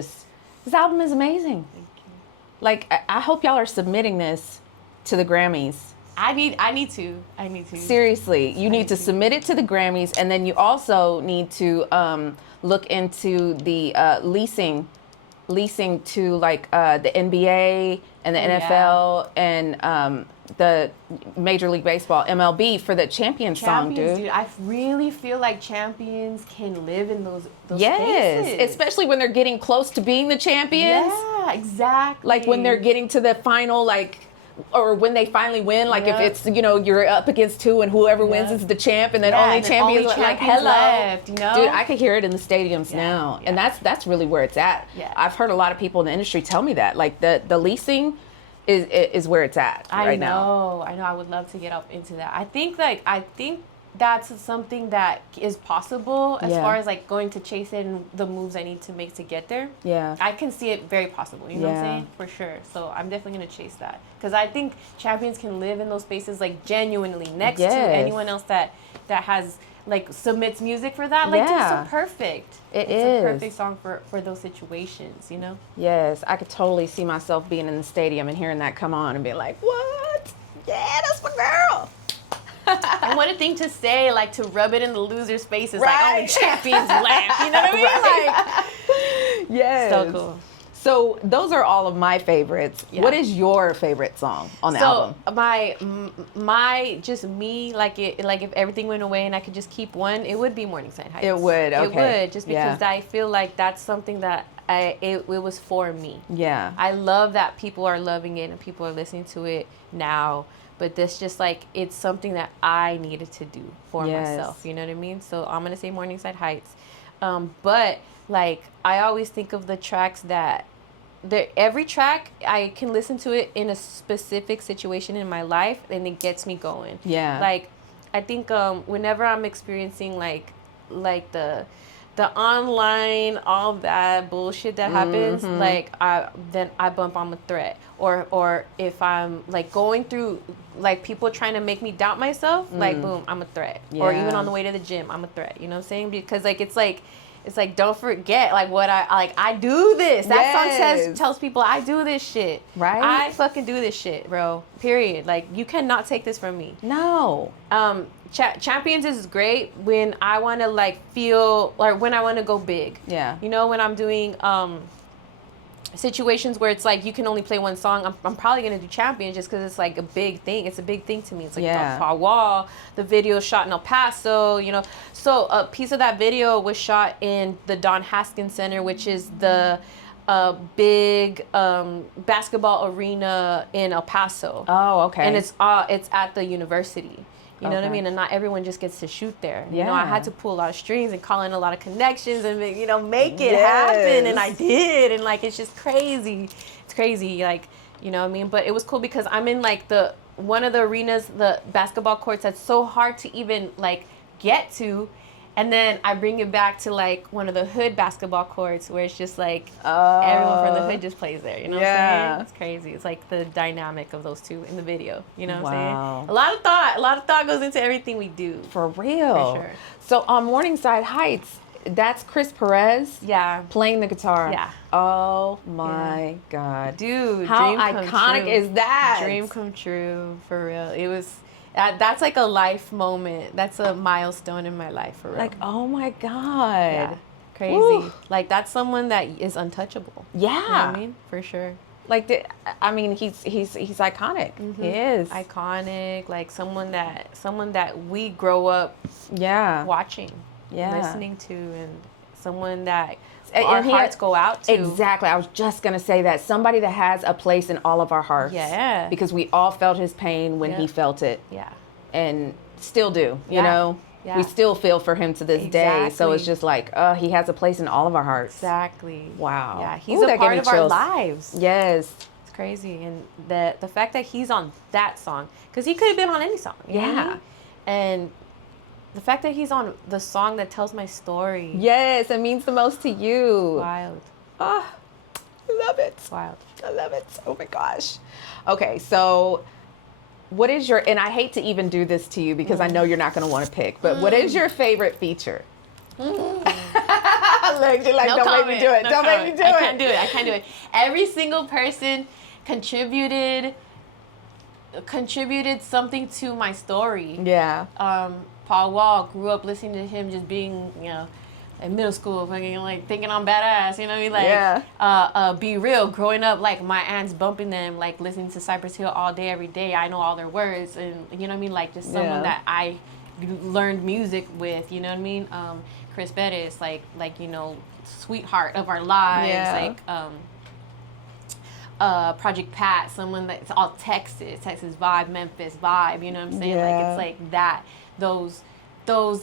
amazing. Thank you. Like I hope y'all are submitting this to the Grammys. I need to. Seriously, you need to submit it to the Grammys, and then you also need to look into the leasing to like the NBA and the NFL and the Major League Baseball, MLB, for the Champions song, dude. I really feel like Champions can live in those Yes, spaces. especially when they're getting close to being the champions. Yeah, exactly. Like when they're getting to the final, like or when they finally win, like if it's, you know, you're up against two and whoever wins is the champ, and then only champions are like, hello. Left, you know? Dude, I could hear it in the stadiums now. And that's really where it's at. Yeah. I've heard a lot of people in the industry tell me that. Like the leasing is where it's at right now. I know. I would love to get up into that. I think that's something that is possible as far as like going to chase it and the moves I need to make to get there. Yeah. I can see it very possible, you know what I'm saying? For sure. So I'm definitely going to chase that. Because I think champions can live in those spaces like genuinely next to anyone else that has like submits music for that. Like it's so perfect. It's a perfect song for those situations, you know? Yes. I could totally see myself being in the stadium and hearing that come on and being like, what? Yeah, that's my girl. And what a thing to say, like to rub it in the losers' faces, like only champions laugh. You know what I mean? Like, yes. So cool. So those are all of my favorites. Yeah. What is your favorite song on the album? My just me, like if everything went away and I could just keep one, it would be Morningside Heights. It would, okay. It would, just because I feel like that's something that it was for me. Yeah. I love that people are loving it and people are listening to it now. But this just like, it's something that I needed to do for myself. You know what I mean? So I'm going to say Morningside Heights. But like, I always think of the tracks that, every track, I can listen to it in a specific situation in my life and it gets me going. Yeah. Like, I think whenever I'm experiencing like the online, all that bullshit that happens, like then I bump on a threat. Or if I'm like going through like people trying to make me doubt myself, like boom, I'm a threat. Yeah. Or even on the way to the gym, I'm a threat. You know what I'm saying? Because like it's like don't forget like what I do this. That song tells people I do this shit. Right. I fucking do this shit, bro. Period. Like you cannot take this from me. No. Champions is great when I want to like feel, or when I want to go big. Yeah. You know, when I'm doing situations where it's like you can only play one song, I'm probably going to do Champions just because it's like a big thing. It's a big thing to me. It's like Powda, the video shot in El Paso, you know. So a piece of that video was shot in the Don Haskins Center, which is the big basketball arena in El Paso. Oh, okay. And it's at the university. You know what I mean? And not everyone just gets to shoot there. You know, I had to pull a lot of strings and call in a lot of connections and, you know, make it happen. And I did. And, like, it's just crazy. It's crazy, like, you know what I mean? But it was cool because I'm in, like, one of the arenas, the basketball courts that's so hard to even, like, get to. And then I bring it back to, like, one of the hood basketball courts where it's just, like, everyone from the hood just plays there. You know what I'm saying? It's crazy. It's, like, the dynamic of those two in the video. You know what I'm saying? A lot of thought goes into everything we do. For real. For sure. So on Morningside Heights, that's Chris Perez playing the guitar. Yeah. Oh, my God. Dude, how iconic is that? Dream come true, for real. It was... That's like a life moment. That's a milestone in my life, for real. Like, oh my God. Yeah. Crazy. Woo. Like, that's someone that is untouchable. Yeah. You know what I mean? For sure. Like, he's iconic. Mm-hmm. He is. Iconic. Like, someone that we grow up watching, listening to, and someone that our hearts go out to. Exactly. I was just going to say that. Somebody that has a place in all of our hearts. Yeah. Because we all felt his pain when he felt it. Yeah. And still do, you know? Yeah. We still feel for him to this day. So it's just like, he has a place in all of our hearts. Exactly. Wow. Yeah. He's a part of our lives. Yes. It's crazy. And the fact that he's on that song, because he could have been on any song. You know what I mean? And the fact that he's on the song that tells my story. Yes, it means the most to you. Wild. Oh, I love it. Wild. I love it. Oh my gosh. Okay, so what is and I hate to even do this to you because I know you're not going to want to pick, but what is your favorite feature? Look, you're like, don't make me do it. Don't make me do it. I can't do it. Every single person contributed something to my story. Yeah. Paul Wall, grew up listening to him just being, you know, in middle school, fucking like thinking I'm badass, you know what I mean? Like, Be Real, growing up, like my aunts bumping them, like listening to Cypress Hill all day, every day. I know all their words, and you know what I mean? Like just someone that I learned music with, you know what I mean? Chris Bettis, like you know, sweetheart of our lives, like Project Pat, someone that's all Texas vibe, Memphis vibe. You know what I'm saying? Like it's like that. Those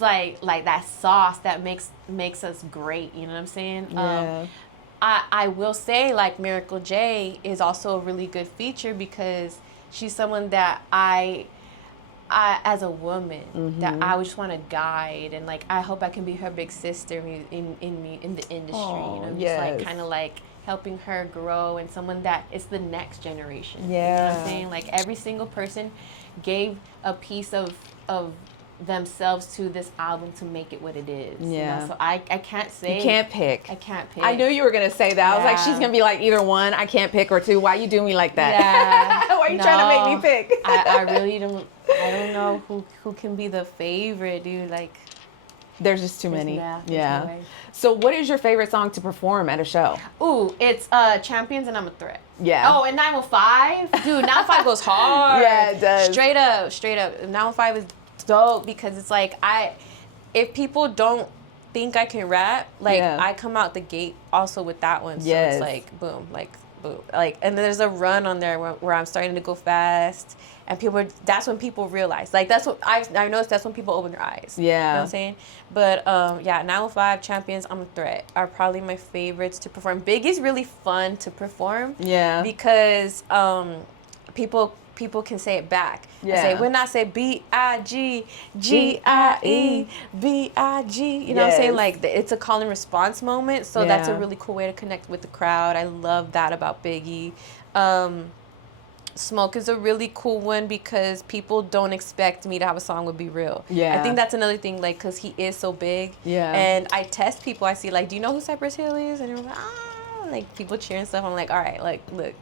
like that sauce that makes us great. You know what I'm saying? Yeah. I will say like Miracle J is also a really good feature because she's someone that I as a woman that I would just want to guide, and like I hope I can be her big sister in the industry. Oh, you know, yes. just like kind of like helping her grow, and someone that is the next generation. You know Yeah. what I'm saying? Like every single person gave a piece of themselves to this album to make it what it is. Yeah. You know? So I can't say You can't pick. I can't pick. I knew you were gonna say that. I was like, Yeah. she's gonna be like either one. I can't pick, or two. Why you do me like that? Yeah. Why you trying to make me pick? I really don't. I don't know who can be the favorite, dude. Like, There's just too many. there's Yeah. no way. So, what is your favorite song to perform at a show? ooh, it's Champions and I'm a Threat. Yeah. Oh, and 905, dude. 905 goes hard. Yeah, it does. Straight up. 905 is dope because it's like if people don't think I can rap, like Yeah. I come out the gate also with that one. So Yes. it's like boom, like, and there's a run on there where I'm starting to go fast, and that's when people realize, like that's what I noticed. That's when people open their eyes. Yeah. You know what I'm saying? But yeah, 905, Champions, I'm a Threat are probably my favorites to perform. Biggie's really fun to perform. Yeah. Because people can say it back. Yeah. I say when I say BIGGIE, BIG. You know what I'm saying? Yes. Like it's a call and response moment. So that's a Yeah. really cool way to connect with the crowd. I love that about Biggie. Smoke is a really cool one because people don't expect me to have a song with Be Real. Yeah. I think that's another thing, like, because he is so big. Yeah. And I test people. I see, like, do you know who Cypress Hill is? And they're like, like people cheering stuff. I'm like, all right, like, look,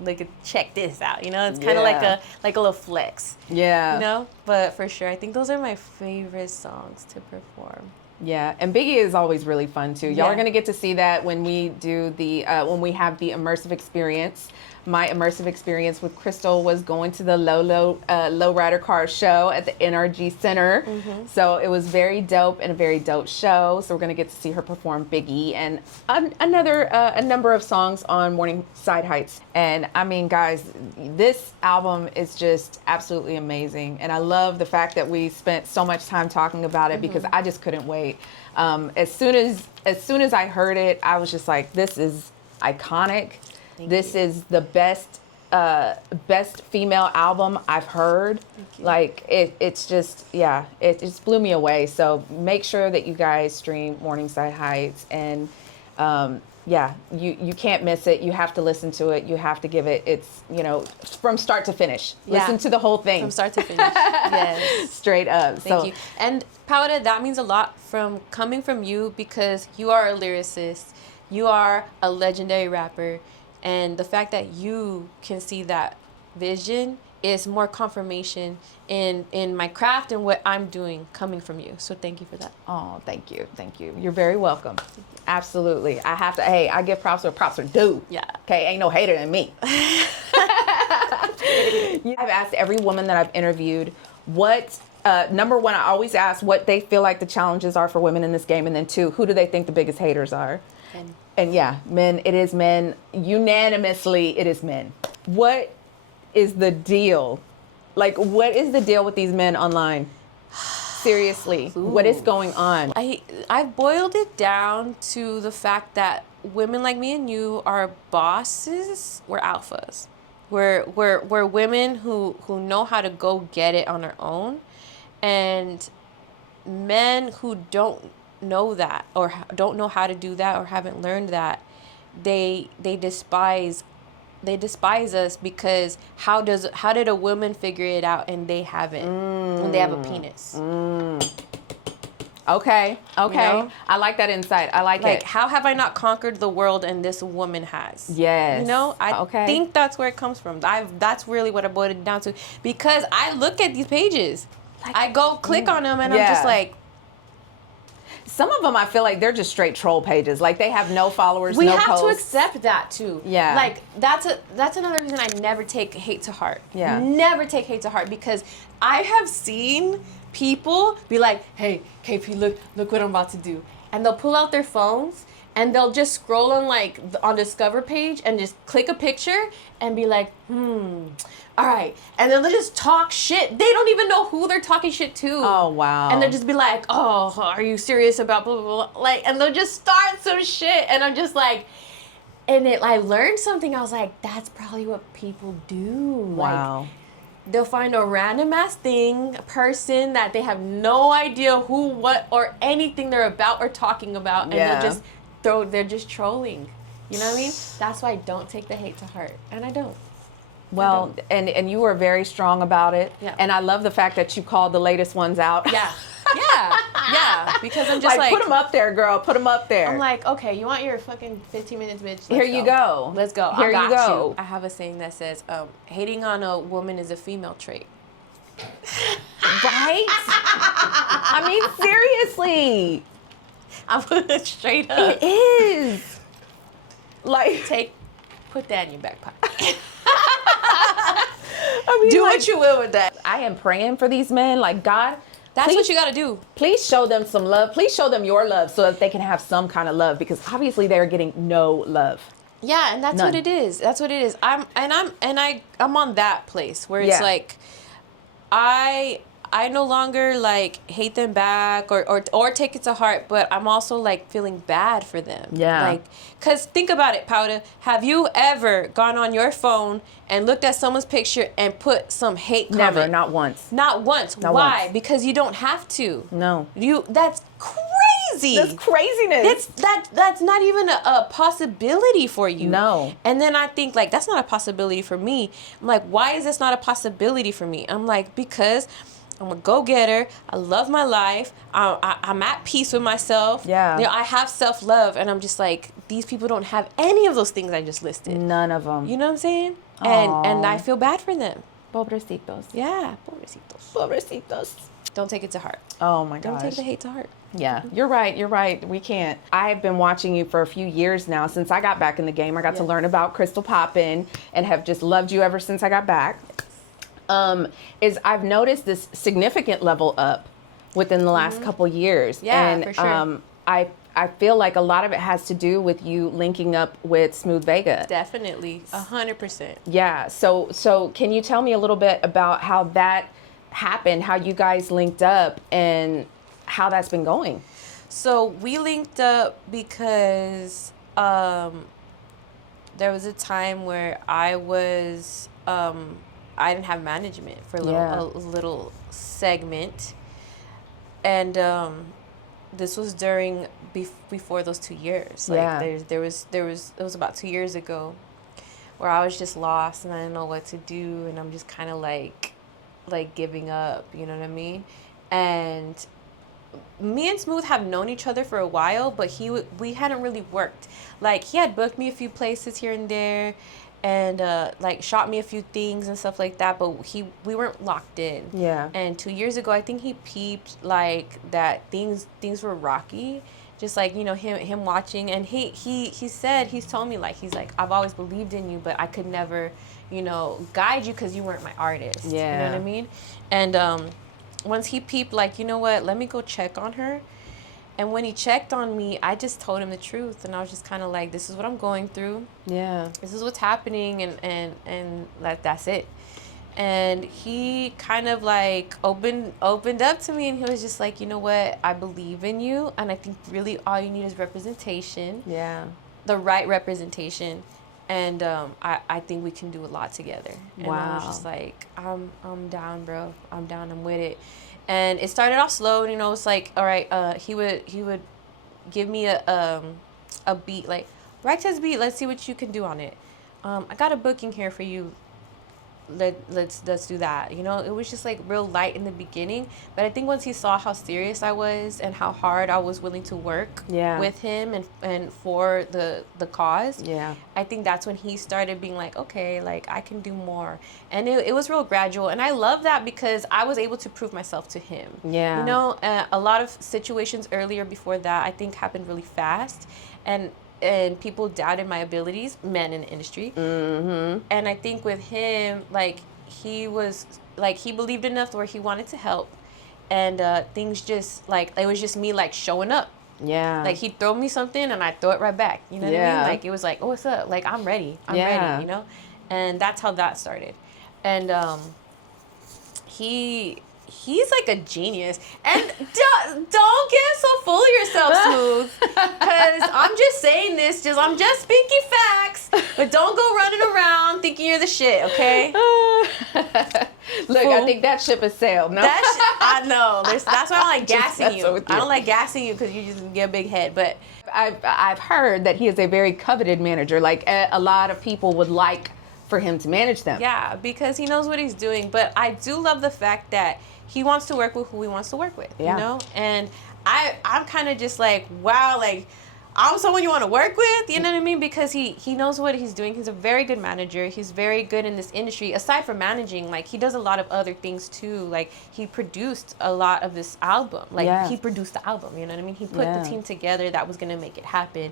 check this out. You know, it's kind of Yeah. like a little flex. Yeah. You know, but for sure, I think those are my favorite songs to perform. Yeah, and Biggie is always really fun too. Y'all Yeah. are gonna get to see that when we do when we have the immersive experience. My immersive experience with Krystall was going to the Lowrider Car show at the NRG Center. So it was very dope and a very dope show. So we're gonna get to see her perform Biggie and a number of songs on Morningside Heights. And I mean, guys, this album is just absolutely amazing. And I love the fact that we spent so much time talking about it because I just couldn't wait. As soon as I heard it, I was just like, this is iconic. This is the best female album I've heard. Like it's just, yeah, it just blew me away. So make sure that you guys stream Morningside Heights, and yeah, you can't miss it. You have to listen to it. You have to give it. It's, you know, from start to finish. Yeah. Listen to the whole thing From start to finish. Yes. straight up. Thank you. And Powda, that means a lot coming from you because you are a lyricist. You are a legendary rapper. And the fact that you can see that vision is more confirmation in my craft and what I'm doing coming from you. So thank you for that. Oh, thank you. Thank you. You're very welcome. Absolutely. I have to, hey, I give props where props are due. Yeah. Okay, ain't no hater than me. I've asked every woman that I've interviewed what, number one, I always ask what they feel like the challenges are for women in this game. And then two, who do they think the biggest haters are? And yeah, men, it is men. Unanimously, it is men. What is the deal? Like, what is the deal with these men online? Seriously, what is going on? I've boiled it down to the fact that women like me and you are bosses. We're alphas. We're women who know how to go get it on their own, and men who don't know that or don't know how to do that or haven't learned that, they despise us because how did a woman figure it out and they haven't when they have a penis? Okay. You know? I like that insight. I like Like, it. how have I not conquered the world and this woman has? Yes. You know, I think that's where it comes from. That's really what I boiled it down to, because I look at these pages, I go click on them and I'm just like, some of them I feel like they're just straight troll pages. Like they have no followers, we no have posts. to accept that too. Yeah. Like that's another reason I never take hate to heart. Yeah. Never take hate to heart, because I have seen people be like, "Hey, KP, look what I'm about to do," and they'll pull out their phones and they'll just scroll on like on Discover page and just click a picture and be like, all right, and then they'll just talk shit. They don't even know who they're talking shit to. Oh, wow. And they'll just be like, oh, are you serious about blah blah blah? Like, and they'll just start some shit, and I'm just like, and I learned something. I was like, that's probably what people do. Wow. Like, they'll find a random ass thing, a person that they have no idea who, what, or anything they're about or talking about, and they're just trolling. You know what I mean? That's why I don't take the hate to heart, and I don't. Well, and you were very strong about it. Yeah. And I love the fact that you called the latest ones out. Yeah. Yeah. Because I'm just like, put them up there, girl. Put them up there. I'm like, okay, you want your fucking 15 minutes, bitch? Let's Here you go. Let's go. Here I got you go. I have a saying that says, hating on a woman is a female trait. Right? I mean, seriously. I'm straight up. It is. Like, Put that in your back pocket. I mean, Do like, what you will with that. I am praying for these men. Like, God, That's please, what you got to do. Please show them some love. Please show them your love so that they can have some kind of love, because obviously they're getting no love. Yeah, and that's None. what it is. That's what it is. I'm on that place where it's like I no longer like hate them back or take it to heart, but I'm also like feeling bad for them. Yeah. Like, cause think about it, Powda. Have you ever gone on your phone and looked at someone's picture and put some hate comment? Never, not once. Not once. Not Why? once. Because you don't have to. No. That's crazy. That's craziness. That's not even a possibility for you. No. And then I think like that's not a possibility for me. I'm like, why is this not a possibility for me? I'm like, because I'm a go-getter. I love my life. I'm at peace with myself. Yeah. You know, I have self-love, and I'm just like, these people don't have any of those things I just listed. None of them. You know what I'm saying? Aw. And I feel bad for them. Pobrecitos. Yeah, pobrecitos. Pobrecitos. Don't take it to heart. Oh my Don't gosh. take the hate to heart. Yeah, you're right. You're right. We can't. I've been watching you for a few years now. Since I got back in the game, I got to learn about Krystall Poppin and have just loved you ever since I got back. Is I've noticed this significant level up within the last couple years. Yeah, and for sure. I feel like a lot of it has to do with you linking up with Smooth Vega. Definitely, 100%. Yeah. So can you tell me a little bit about how that happened, how you guys linked up, and how that's been going? So we linked up because there was a time where I was I didn't have management for a little segment, and this was during before those 2 years. Like there was it was about 2 years ago where I was just lost and I didn't know what to do, and I'm just kind of like giving up, you know what I mean? And me and Smooth have known each other for a while, but we hadn't really worked. Like, he had booked me a few places here and there, and like shot me a few things and stuff like that, but we weren't locked in. Yeah. And 2 years ago, I think he peeped like that things were rocky, just like, you know, him watching, and he's told me, like, he's like, I've always believed in you, but I could never, you know, guide you because you weren't my artist. Yeah. You know what I mean? And once he peeped, like, you know what, let me go check on her. And when he checked on me, I just told him the truth, and I was just kind of like, this is what I'm going through. Yeah. This is what's happening, and that's it. And he kind of like opened up to me, and he was just like, you know what, I believe in you, and I think really all you need is representation. Yeah. The right representation. And I think we can do a lot together. And I was just like, I'm down, bro. I'm down. I'm with it. And it started off slow, and, you know, it's like, all right, he would give me a beat, like, write this beat, let's see what you can do on it. I got a booking here for you. Let's do that. You know, it was just like real light in the beginning, but I think once he saw how serious I was and how hard I was willing to work with him and for the cause, I think that's when he started being like, okay, like, I can do more. And it was real gradual, and I love that because I was able to prove myself to him. Yeah. You know, a lot of situations earlier before that I think happened really fast, and people doubted my abilities, men in the industry. Mm-hmm. And I think with him, like, he was, like, he believed enough where he wanted to help. And things just, like, it was just me, like, showing up. Yeah. Like, he'd throw me something and I'd throw it right back. You know what I mean? Like, it was like, oh, what's up? Like, I'm ready. I'm ready, you know? And that's how that started. And he's like a genius. And don't get so full of yourself, Smooth. Because I'm just saying this, I'm just speaking facts. But don't go running around thinking you're the shit, okay? Look, I think that ship has sailed. No? I know. That's why I don't like gassing you. you. I don't like gassing you because you just get a big head. But I've heard that he is a very coveted manager. Like, a lot of people would like for him to manage them. Yeah, because he knows what he's doing. But I do love the fact that he wants to work with who he wants to work with, you know? And I'm kind of just like, wow, like, I'm someone you want to work with, you know what I mean? Because he knows what he's doing. He's a very good manager. He's very good in this industry. Aside from managing, like, he does a lot of other things too. Like, he produced a lot of this album. Like, he produced the album, you know what I mean? He put the team together that was going to make it happen.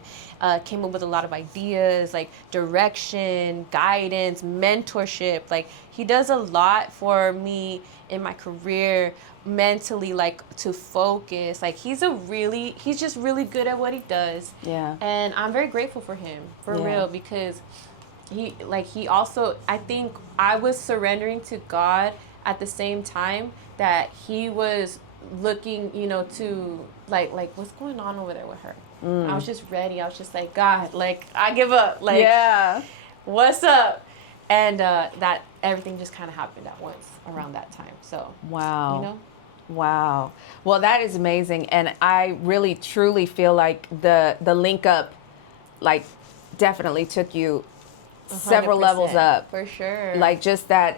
Came up with a lot of ideas, like direction, guidance, mentorship. Like, he does a lot for me in my career, mentally, like, to focus. Like, he's just really good at what he does. Yeah. And I'm very grateful for him, for real, because he also, I think I was surrendering to God at the same time that he was looking, you know, to like what's going on over there with her. I was just ready. I was just like, God, like, I give up. Like, what's up? And that everything just kind of happened at once around that time. So, wow. You know? Wow. Well, that is amazing. And I really, truly feel like the link up, like, definitely took you several levels up. For sure. Like, just that,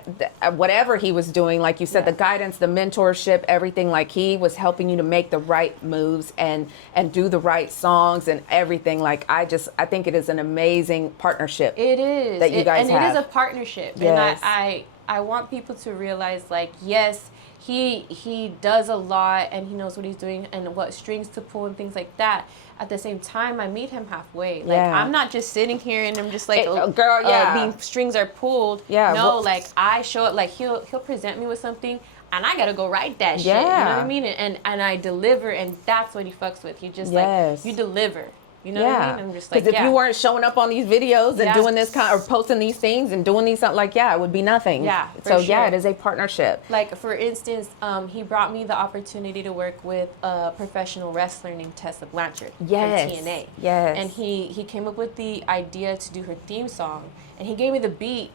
whatever he was doing, like you said, the guidance, the mentorship, everything, like, he was helping you to make the right moves and do the right songs and everything. Like, I think it is an amazing partnership. It is. That you guys have. And it is a partnership. Yes. And I want people to realize, like, yes, he does a lot and he knows what he's doing and what strings to pull and things like that. At the same time, I meet him halfway. Like, I'm not just sitting here and I'm just like, being strings are pulled. Yeah. No, like, I show up, like, he'll present me with something and I gotta go write that shit. You know what I mean? And I deliver, and that's what he fucks with. He just like, you deliver. You know what I mean? I'm just like, because if you weren't showing up on these videos and doing this kind, or posting these things and doing these, like, it would be nothing. Yeah. So it is a partnership. Like, for instance, he brought me the opportunity to work with a professional wrestler named Tessa Blanchard from TNA. Yes. And he came up with the idea to do her theme song, and he gave me the beat.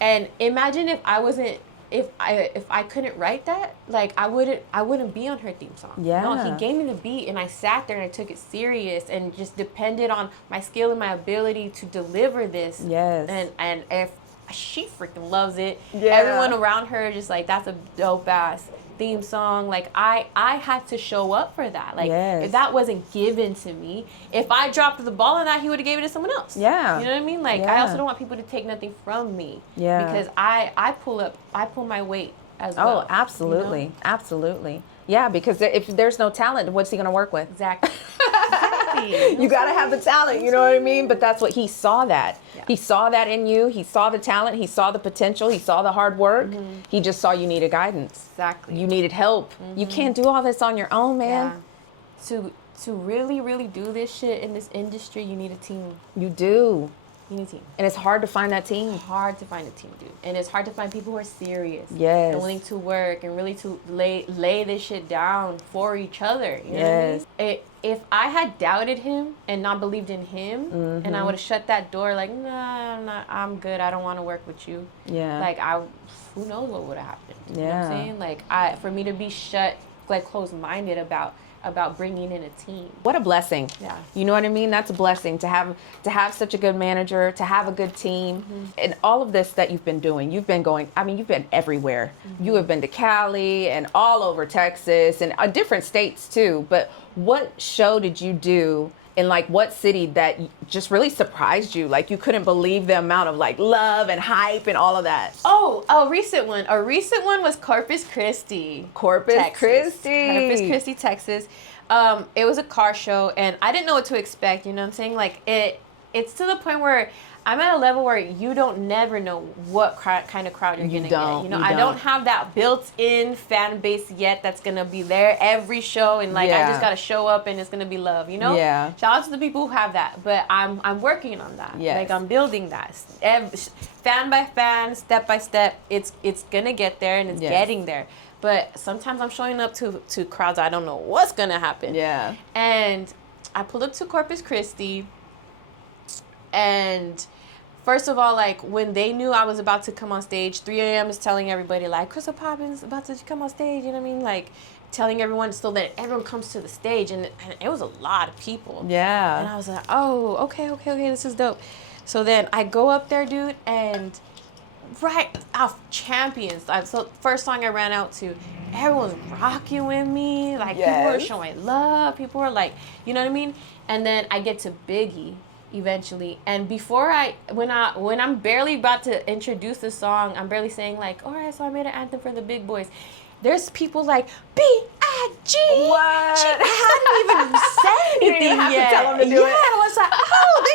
And imagine if I wasn't. If I couldn't write that, like, I wouldn't be on her theme song. Yeah. No, he gave me the beat and I sat there and I took it serious and just depended on my skill and my ability to deliver this. Yes. And if she freaking loves it. Yeah. Everyone around her just like, that's a dope ass theme song. Like, I had to show up for that. Like, if that wasn't given to me, if I dropped the ball on that, he would have gave it to someone else. Yeah. You know what I mean? Like, I also don't want people to take nothing from me. Yeah. Because I pull my weight as well. Oh, absolutely. You know? Absolutely. Yeah, because if there's no talent, what's he going to work with? Exactly. You got to have the talent, you know what I mean? But that's what he saw that. Yeah. He saw that in you. He saw the talent. He saw the potential. He saw the hard work. Mm-hmm. He just saw you needed guidance. Exactly. You needed help. Mm-hmm. You can't do all this on your own, man. Yeah. To really, really do this shit in this industry, you need a team. You do. You need a team. And it's hard to find that team. Hard to find a team, dude. And it's hard to find people who are serious. Yes. And willing to work and really to lay this shit down for each other. You know what I mean? If I had doubted him and not believed in him, mm-hmm. and I would have shut that door, like, nah, I'm good. I don't want to work with you. Yeah. Like, who knows what would have happened. You know what I'm saying? Like, for me to be closed-minded about bringing in a team. What a blessing. Yeah. You know what I mean? That's a blessing to have such a good manager, to have a good team. Mm-hmm. And all of this that you've been doing, you've been everywhere. Mm-hmm. You have been to Cali and all over Texas and different states too. But what show did you do in, like, what city that just really surprised you? Like, you couldn't believe the amount of, like, love and hype and all of that. Oh, a recent one. A recent one was Corpus Christi. Corpus Christi, Texas. It was a car show, and I didn't know what to expect, you know what I'm saying? Like, it's to the point where I'm at a level where you don't never know what kind of crowd you're going to get. You know, I don't have that built-in fan base yet that's going to be there every show and like I just got to show up and it's going to be love, you know? Yeah. Shout out to the people who have that, but I'm working on that. Yes. Like I'm building that. Fan by fan, step by step, it's going to get there and it's getting there. But sometimes I'm showing up to crowds I don't know what's going to happen. Yeah. And I pulled up to Corpus Christi. And first of all, like when they knew I was about to come on stage, 3 a.m. is telling everybody like Krystall Poppin's about to come on stage, you know what I mean? Like telling everyone so that everyone comes to the stage, and it was a lot of people. Yeah. And I was like, oh, okay, this is dope. So then I go up there, dude, and right off champions. So first song I ran out to, everyone's rocking with me. Like people were showing love. People were like, you know what I mean? And then I get to Biggie eventually, and when I'm barely about to introduce the song, I'm barely saying like, all right, so I made an anthem for the big boys. There's people like B.I.G. What? I hadn't even said anything You didn't even have yet. to tell them to do it. I was like, oh, they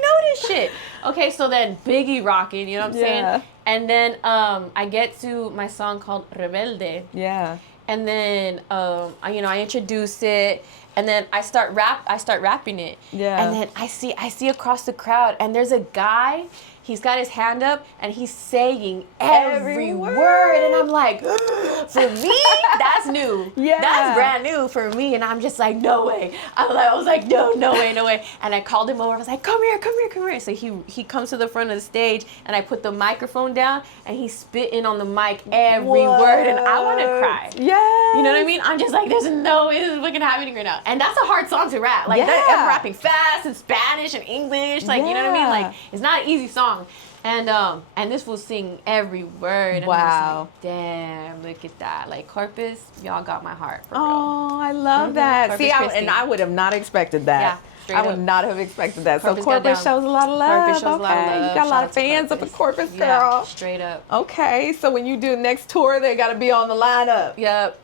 know this shit. Okay, so then Biggie rocking, you know what I'm saying? And then I get to my song called Rebelde. Yeah. And then I introduce it, and then I start rapping it. Yeah. And then I see across the crowd, and there's a guy. He's got his hand up and he's saying every word. And I'm like, for me, that's new. Yeah. That's brand new for me. And I'm just like, no way. I was like, no way. And I called him over. I was like, come here. So he comes to the front of the stage, and I put the microphone down, and he's spitting on the mic every word. And I want to cry. Yeah. You know what I mean? I'm just like, there's no way this is fucking happening right now. And that's a hard song to rap. Like, I'm rapping fast in Spanish and English. Like, you know what I mean? Like, it's not an easy song. And this will sing every word. Wow. And I'm just like, damn, look at that. Like, Corpus, y'all got my heart for real. Oh, I love that. Corpus See, Christi. I would have not expected that. Yeah, straight I would up. not have expected that. Corpus So got Corpus down. shows a lot of love. Corpus shows a lot of love. You got a lot Shout of out to fans up at Corpus, girl. Yeah, straight up. Okay, so when you do next tour, they got to be on the lineup. Yep.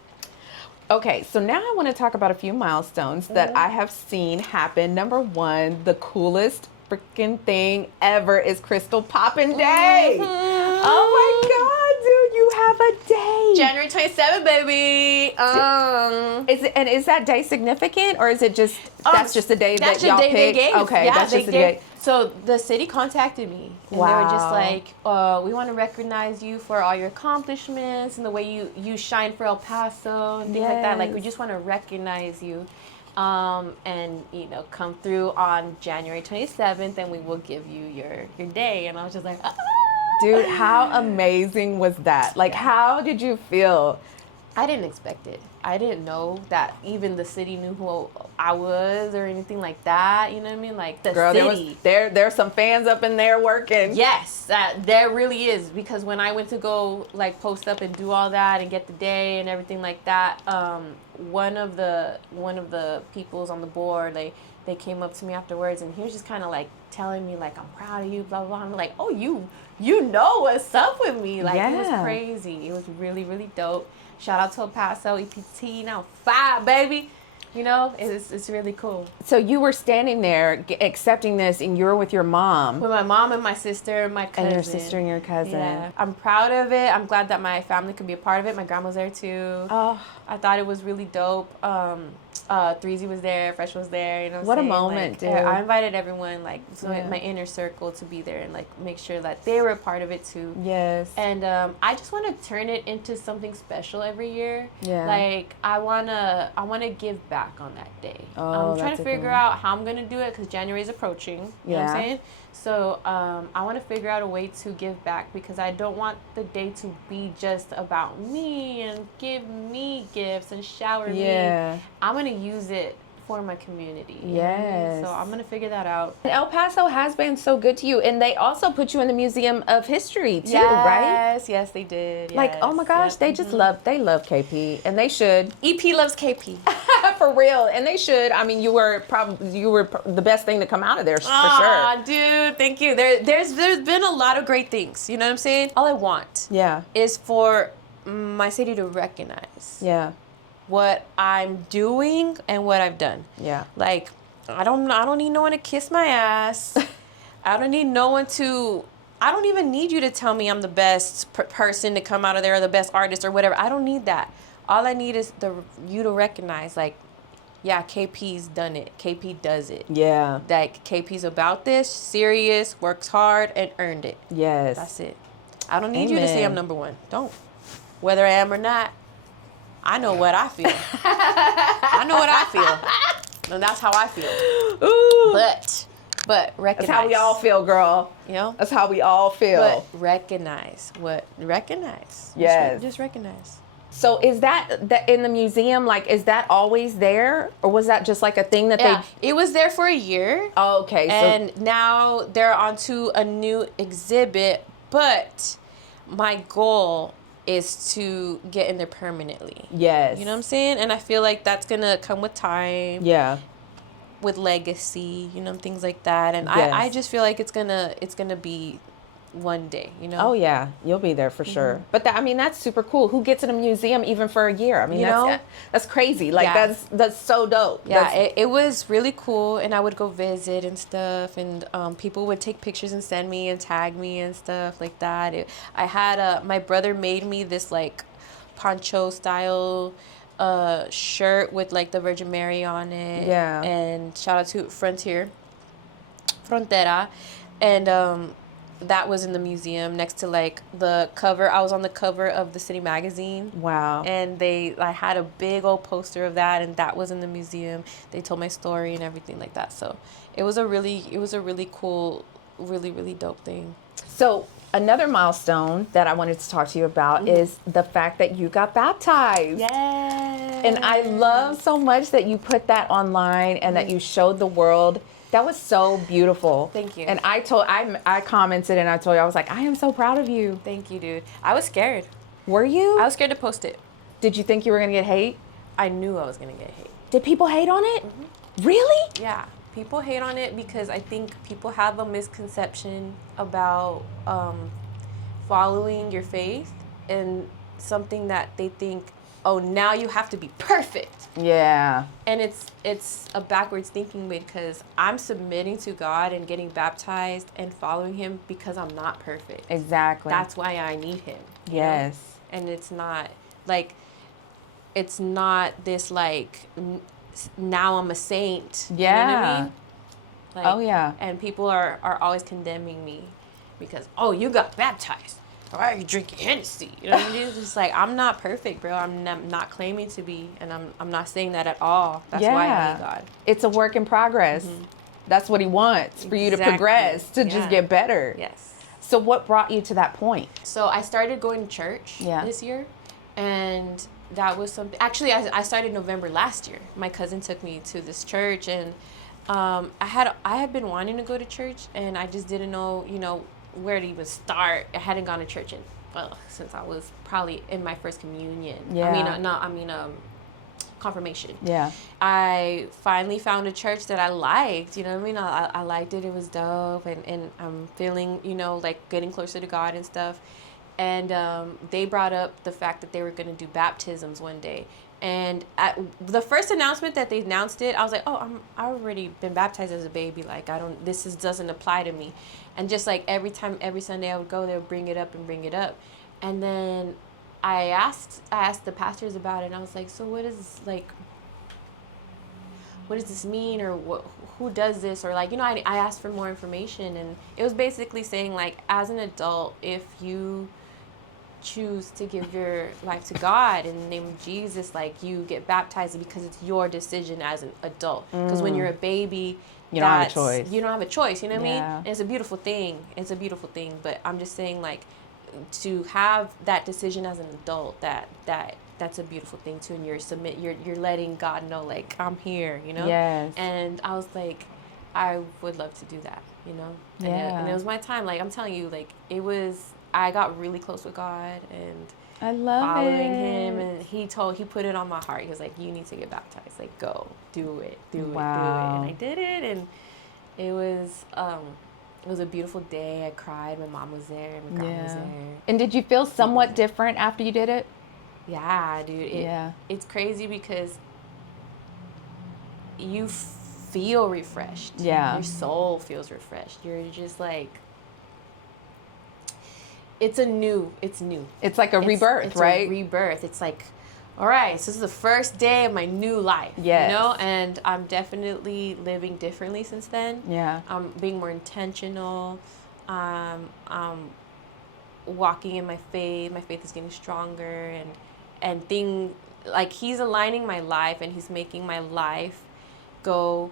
Okay, so now I want to talk about a few milestones that I have seen happen. Number one, the coolest freaking thing ever is Krystall Poppin Day. Oh my God, dude, you have a day. January 27th, baby. Is that day significant, or is it just that's just the day that y'all day they picked? gave. Okay, Yeah, that's just they the day. gave. So the city contacted me, and they were just like, we want to recognize you for all your accomplishments and the way you shine for El Paso and things like that. Like, we just want to recognize you. And come through on January 27th, and we will give you your day. And I was just like, Dude, how amazing was that? Like, how did you feel? I didn't expect it. I didn't know that even the city knew who I was or anything like that. You know what I mean? Like, the city. There's some fans up in there working. Yes, there really is. Because when I went to go like post up and do all that and get the day and everything like that, one of the peoples on the board, they came up to me afterwards, and he was just kind of like telling me like, I'm proud of you, blah blah blah. I'm like, oh, you know what's up with me? Like, it was crazy. It was really, really dope. Shout out to El Paso, EPT, now 5, baby. You know, it's really cool. So you were standing there accepting this, and you're with your mom. With my mom and my sister and my cousin. And your sister and your cousin. Yeah. I'm proud of it. I'm glad that my family could be a part of it. My grandma's there too. Oh. I thought it was really dope. Threezy was there, Fresh was there, you know what a saying? moment, like, dude. I invited everyone, like, my inner circle to be there and, like, make sure that they were a part of it, too. Yes. And I just want to turn it into something special every year. Yeah. Like, I wanna give back on that day. Oh, I'm trying to figure out how I'm going to do it because January is approaching. You know what I'm saying? So I want to figure out a way to give back because I don't want the day to be just about me and give me gifts and shower me. I'm going to use it for my community. You know what I mean? So I'm going to figure that out. El Paso has been so good to you, and they also put you in the Museum of History too, right? Yes, they did. Like, yes. oh my gosh, Yep. they just love KP, and they should. EP loves KP. For real, and they should. I mean, you were the best thing to come out of there for sure. Aw, dude, thank you. There's been a lot of great things. You know what I'm saying? All I want is for my city to recognize what I'm doing and what I've done. Yeah. Like, I don't need no one to kiss my ass. I don't need no one to. I don't even need you to tell me I'm the best person to come out of there, or the best artist, or whatever. I don't need that. All I need is you to recognize, like, yeah, KP's done it. KP does it. Yeah. Like, KP's about this, serious, works hard, and earned it. Yes. That's it. I don't need you to say I'm number one. Don't. Whether I am or not, I know what I feel. I know what I feel. And that's how I feel. Ooh. But recognize. That's how we all feel, girl. You know? That's how we all feel. But recognize. Recognize. Yes. Just recognize. So is that in the museum, like, is that always there? Or was that just like a thing that It was there for a year. Oh, okay. And now they're onto a new exhibit. But my goal is to get in there permanently. Yes. You know what I'm saying? And I feel like that's going to come with time. Yeah. With legacy, you know, things like that. And Yes. I just feel like it's gonna be one day, you know? Oh, yeah. You'll be there for sure. But that's super cool. Who gets in a museum even for a year? I mean, that's crazy. Like, Yeah. that's so dope. Yeah, it was really cool. And I would go visit and stuff. And people would take pictures and send me and tag me and stuff like that. I had my brother made me this, like, poncho style shirt with, like, the Virgin Mary on it. Yeah. And shout out to Frontera. And that was in the museum next to, like, the cover. I was on the cover of the City magazine. Wow. And I had a big old poster of that, and that was in the museum. They told my story and everything like that. So it was a really cool, really, really dope thing. So another milestone that I wanted to talk to you about is the fact that you got baptized. Yeah. And I love so much that you put that online and that you showed the world. That was so beautiful. Thank you. And I commented and I told you, I was like, I am so proud of you. Thank you, dude. I was scared. Were you? I was scared to post it. Did you think you were going to get hate? I knew I was going to get hate. Did people hate on it? Really? Yeah. People hate on it because I think people have a misconception about following your faith, and something that they think, oh, now you have to be perfect. Yeah. And it's a backwards thinking, because I'm submitting to God and getting baptized and following him because I'm not perfect. Exactly. That's why I need him. Yes. Know? And it's not this, like, now I'm a saint. Yeah. You know what I mean? Like, oh, yeah. And people are always condemning me because, oh, you got baptized. Or are you drinking Hennessy? You know what I mean? It's just like, I'm not perfect, bro. I'm not claiming to be, and I'm not saying that at all. That's why I need God. It's a work in progress. That's what he wants, for you to progress, to just get better. Yes. So what brought you to that point? So I started going to church this year, and that was something. Actually, I started November last year. My cousin took me to this church, and I had been wanting to go to church, and I just didn't know, where to even start. I hadn't gone to church since I was probably in my first communion. Yeah. Confirmation. Yeah. I finally found a church that I liked. You know what I mean? I liked it. It was dope, and I'm feeling, like getting closer to God and stuff. And they brought up the fact that they were going to do baptisms one day. And at the first announcement that they announced it, I was like, oh, I already been baptized as a baby. Like, doesn't apply to me. And just like every Sunday I would go, they would bring it up. And then I asked the pastors about it, and I was like, so what does this mean, or who does this, or like, I asked for more information, and it was basically saying, like, as an adult, if you choose to give your life to God in the name of Jesus, like, you get baptized because it's your decision as an adult. Because when you're a baby, you don't have a choice. You don't have a choice, you know what I mean? Yeah. And it's a beautiful thing. But I'm just saying, like, to have that decision as an adult, that's a beautiful thing too. And you're letting God know, like, I'm here, Yes. And I was like, I would love to do that, Yeah. And it was my time. Like, I'm telling you, like, I got really close with God, and I love following him, and he put it on my heart. He was like, you need to get baptized. Like, go, do it. And I did it, and it was a beautiful day. I cried. My mom was there. My grandma was there. And did you feel somewhat different after you did it? Yeah, dude. It's crazy because you feel refreshed. Yeah. Your soul feels refreshed. You're just like, it's new. It's like a rebirth, it's right? A rebirth. It's like, all right, so this is the first day of my new life. Yes. You know, and I'm definitely living differently since then. Yeah. I'm being more intentional. Walking in my faith. My faith is getting stronger, and like he's aligning my life, and he's making my life go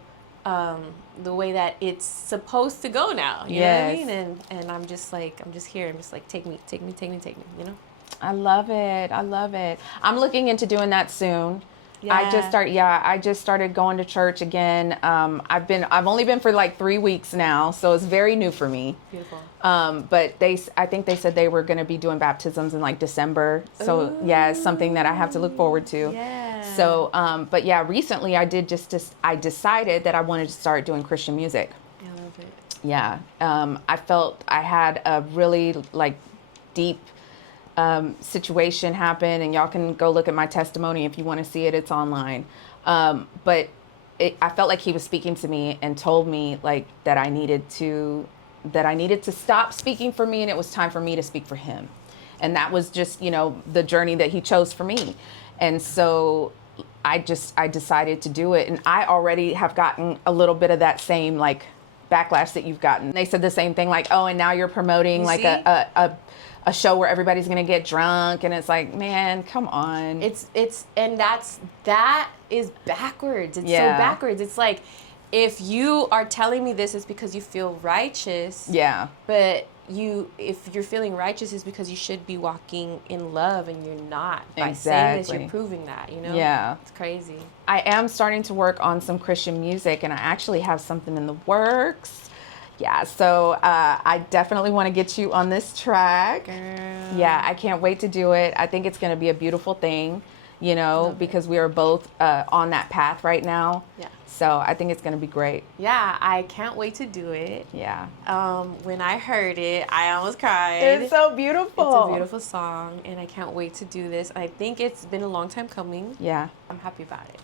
the way that it's supposed to go now. You know what I mean? And I'm just here. I'm just like, take me, you know? I love it. I'm looking into doing that soon. Yeah. I just started going to church again. I've only been for like 3 weeks now, so it's very new for me. Beautiful. But I think they said they were going to be doing baptisms in like December. So Ooh. yeah, it's something that I have to look forward to. Yeah. So, but yeah, recently I decided that I wanted to start doing Christian music. I love it. Yeah. I felt I had a really like deep situation happen, and y'all can go look at my testimony if you want to see it. It's online. But I felt like he was speaking to me and told me like that I needed to stop speaking for me, and it was time for me to speak for him. And that was just, the journey that he chose for me. And so I decided to do it. And I already have gotten a little bit of that same like backlash that you've gotten. They said the same thing, like, oh, and now you're promoting You like see? a show where everybody's gonna get drunk, and it's like, man, come on. That is backwards. It's Yeah. so backwards. It's like, if you are telling me this is because you feel righteous. Yeah. But if you're feeling righteous, is because you should be walking in love, and you're not. By saying this, Exactly. you're proving that, you know? Yeah. It's crazy. I am starting to work on some Christian music, and I actually have something in the works. Yeah, so I definitely want to get you on this track. Girl. Yeah, I can't wait to do it. I think it's going to be a beautiful thing, because we are both on that path right now. Yeah. So I think it's going to be great. Yeah, I can't wait to do it. Yeah. When I heard it, I almost cried. It's so beautiful. It's a beautiful song, and I can't wait to do this. I think it's been a long time coming. Yeah. I'm happy about it.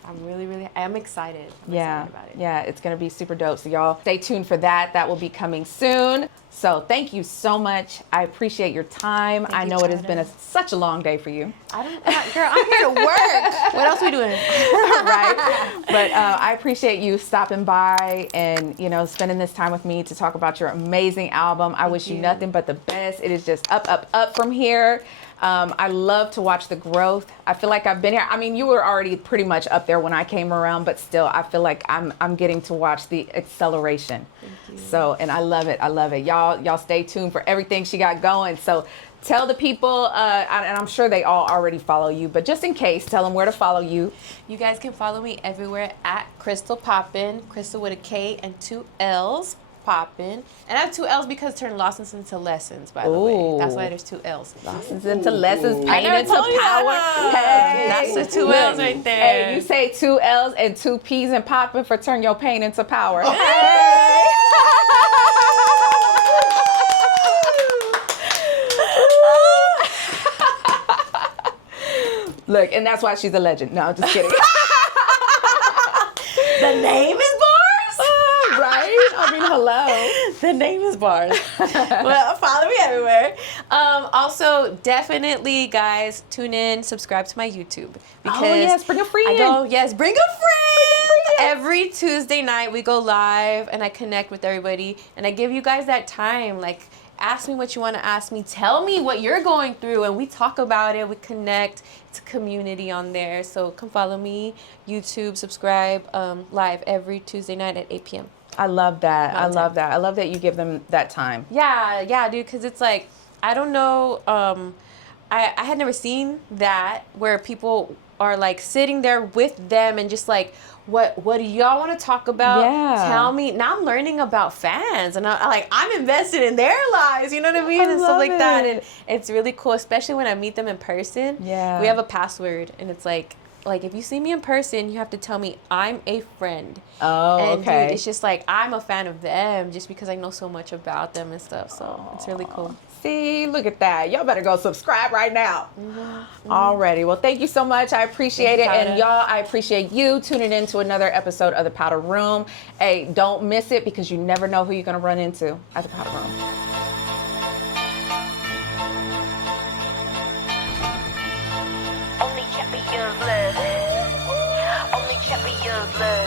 I'm excited. I'm Yeah. excited about it. Yeah, it's going to be super dope. So y'all stay tuned for that. That will be coming soon. So thank you so much. I appreciate your time. I know it has been such a long day for you. Girl, I'm here to work. What else are we doing? Right? But I appreciate you stopping by and, spending this time with me to talk about your amazing album. I wish you nothing but the best. It is just up, up, up from here. I love to watch the growth. I feel like I've been here. I mean, you were already pretty much up there when I came around, but still, I feel like I'm getting to watch the acceleration. Thank you. So, and I love it. I love it. Y'all stay tuned for everything she got going. So tell the people, and I'm sure they all already follow you, but just in case, tell them where to follow you. You guys can follow me everywhere at Krystall Poppin. Krystall with a K and 2 L's. Poppin. And I have 2 L's because turn lessons into lessons, by the way. That's why there's 2 L's. Lessons into lessons, pain never into told you power. that. Hey, That's the 2 L's right there. Hey, you say 2 L's and 2 P's and popping for turn your pain into power. Hey. Look, and that's why she's a legend. No, I'm just kidding. The name is bars? Right? I mean, hello. The name is bars. Well, follow me everywhere. Also, definitely, guys, tune in, subscribe to my YouTube. Because yes, bring a friend. bring a friend. Every Tuesday night, we go live, and I connect with everybody, and I give you guys that time, like, ask me what you want to ask me. Tell me what you're going through, and we talk about it. We connect. It's a community on there. So come follow me, YouTube, subscribe, live every Tuesday night at 8 p.m. I love that. I love that. I love that you give them that time. Yeah, dude, because it's like, I don't know, I had never seen that where people are like sitting there with them and just like, what do y'all want to talk about? Yeah. Tell me. Now I'm learning about fans, and I'm invested in their lives, you know what I mean? And stuff like that. And it's really cool, especially when I meet them in person. Yeah. We have a password, and it's like if you see me in person, you have to tell me I'm a friend. Oh, and okay. Dude, it's just like I'm a fan of them just because I know so much about them and stuff. So it's really cool. See, look at that. Y'all better go subscribe right now. Alrighty. Well, thank you so much. I appreciate it. And y'all, I appreciate you tuning in to another episode of the Powder Room. Hey, don't miss it because you never know who you're going to run into at the Powder Room. Only champions live. Only champions live.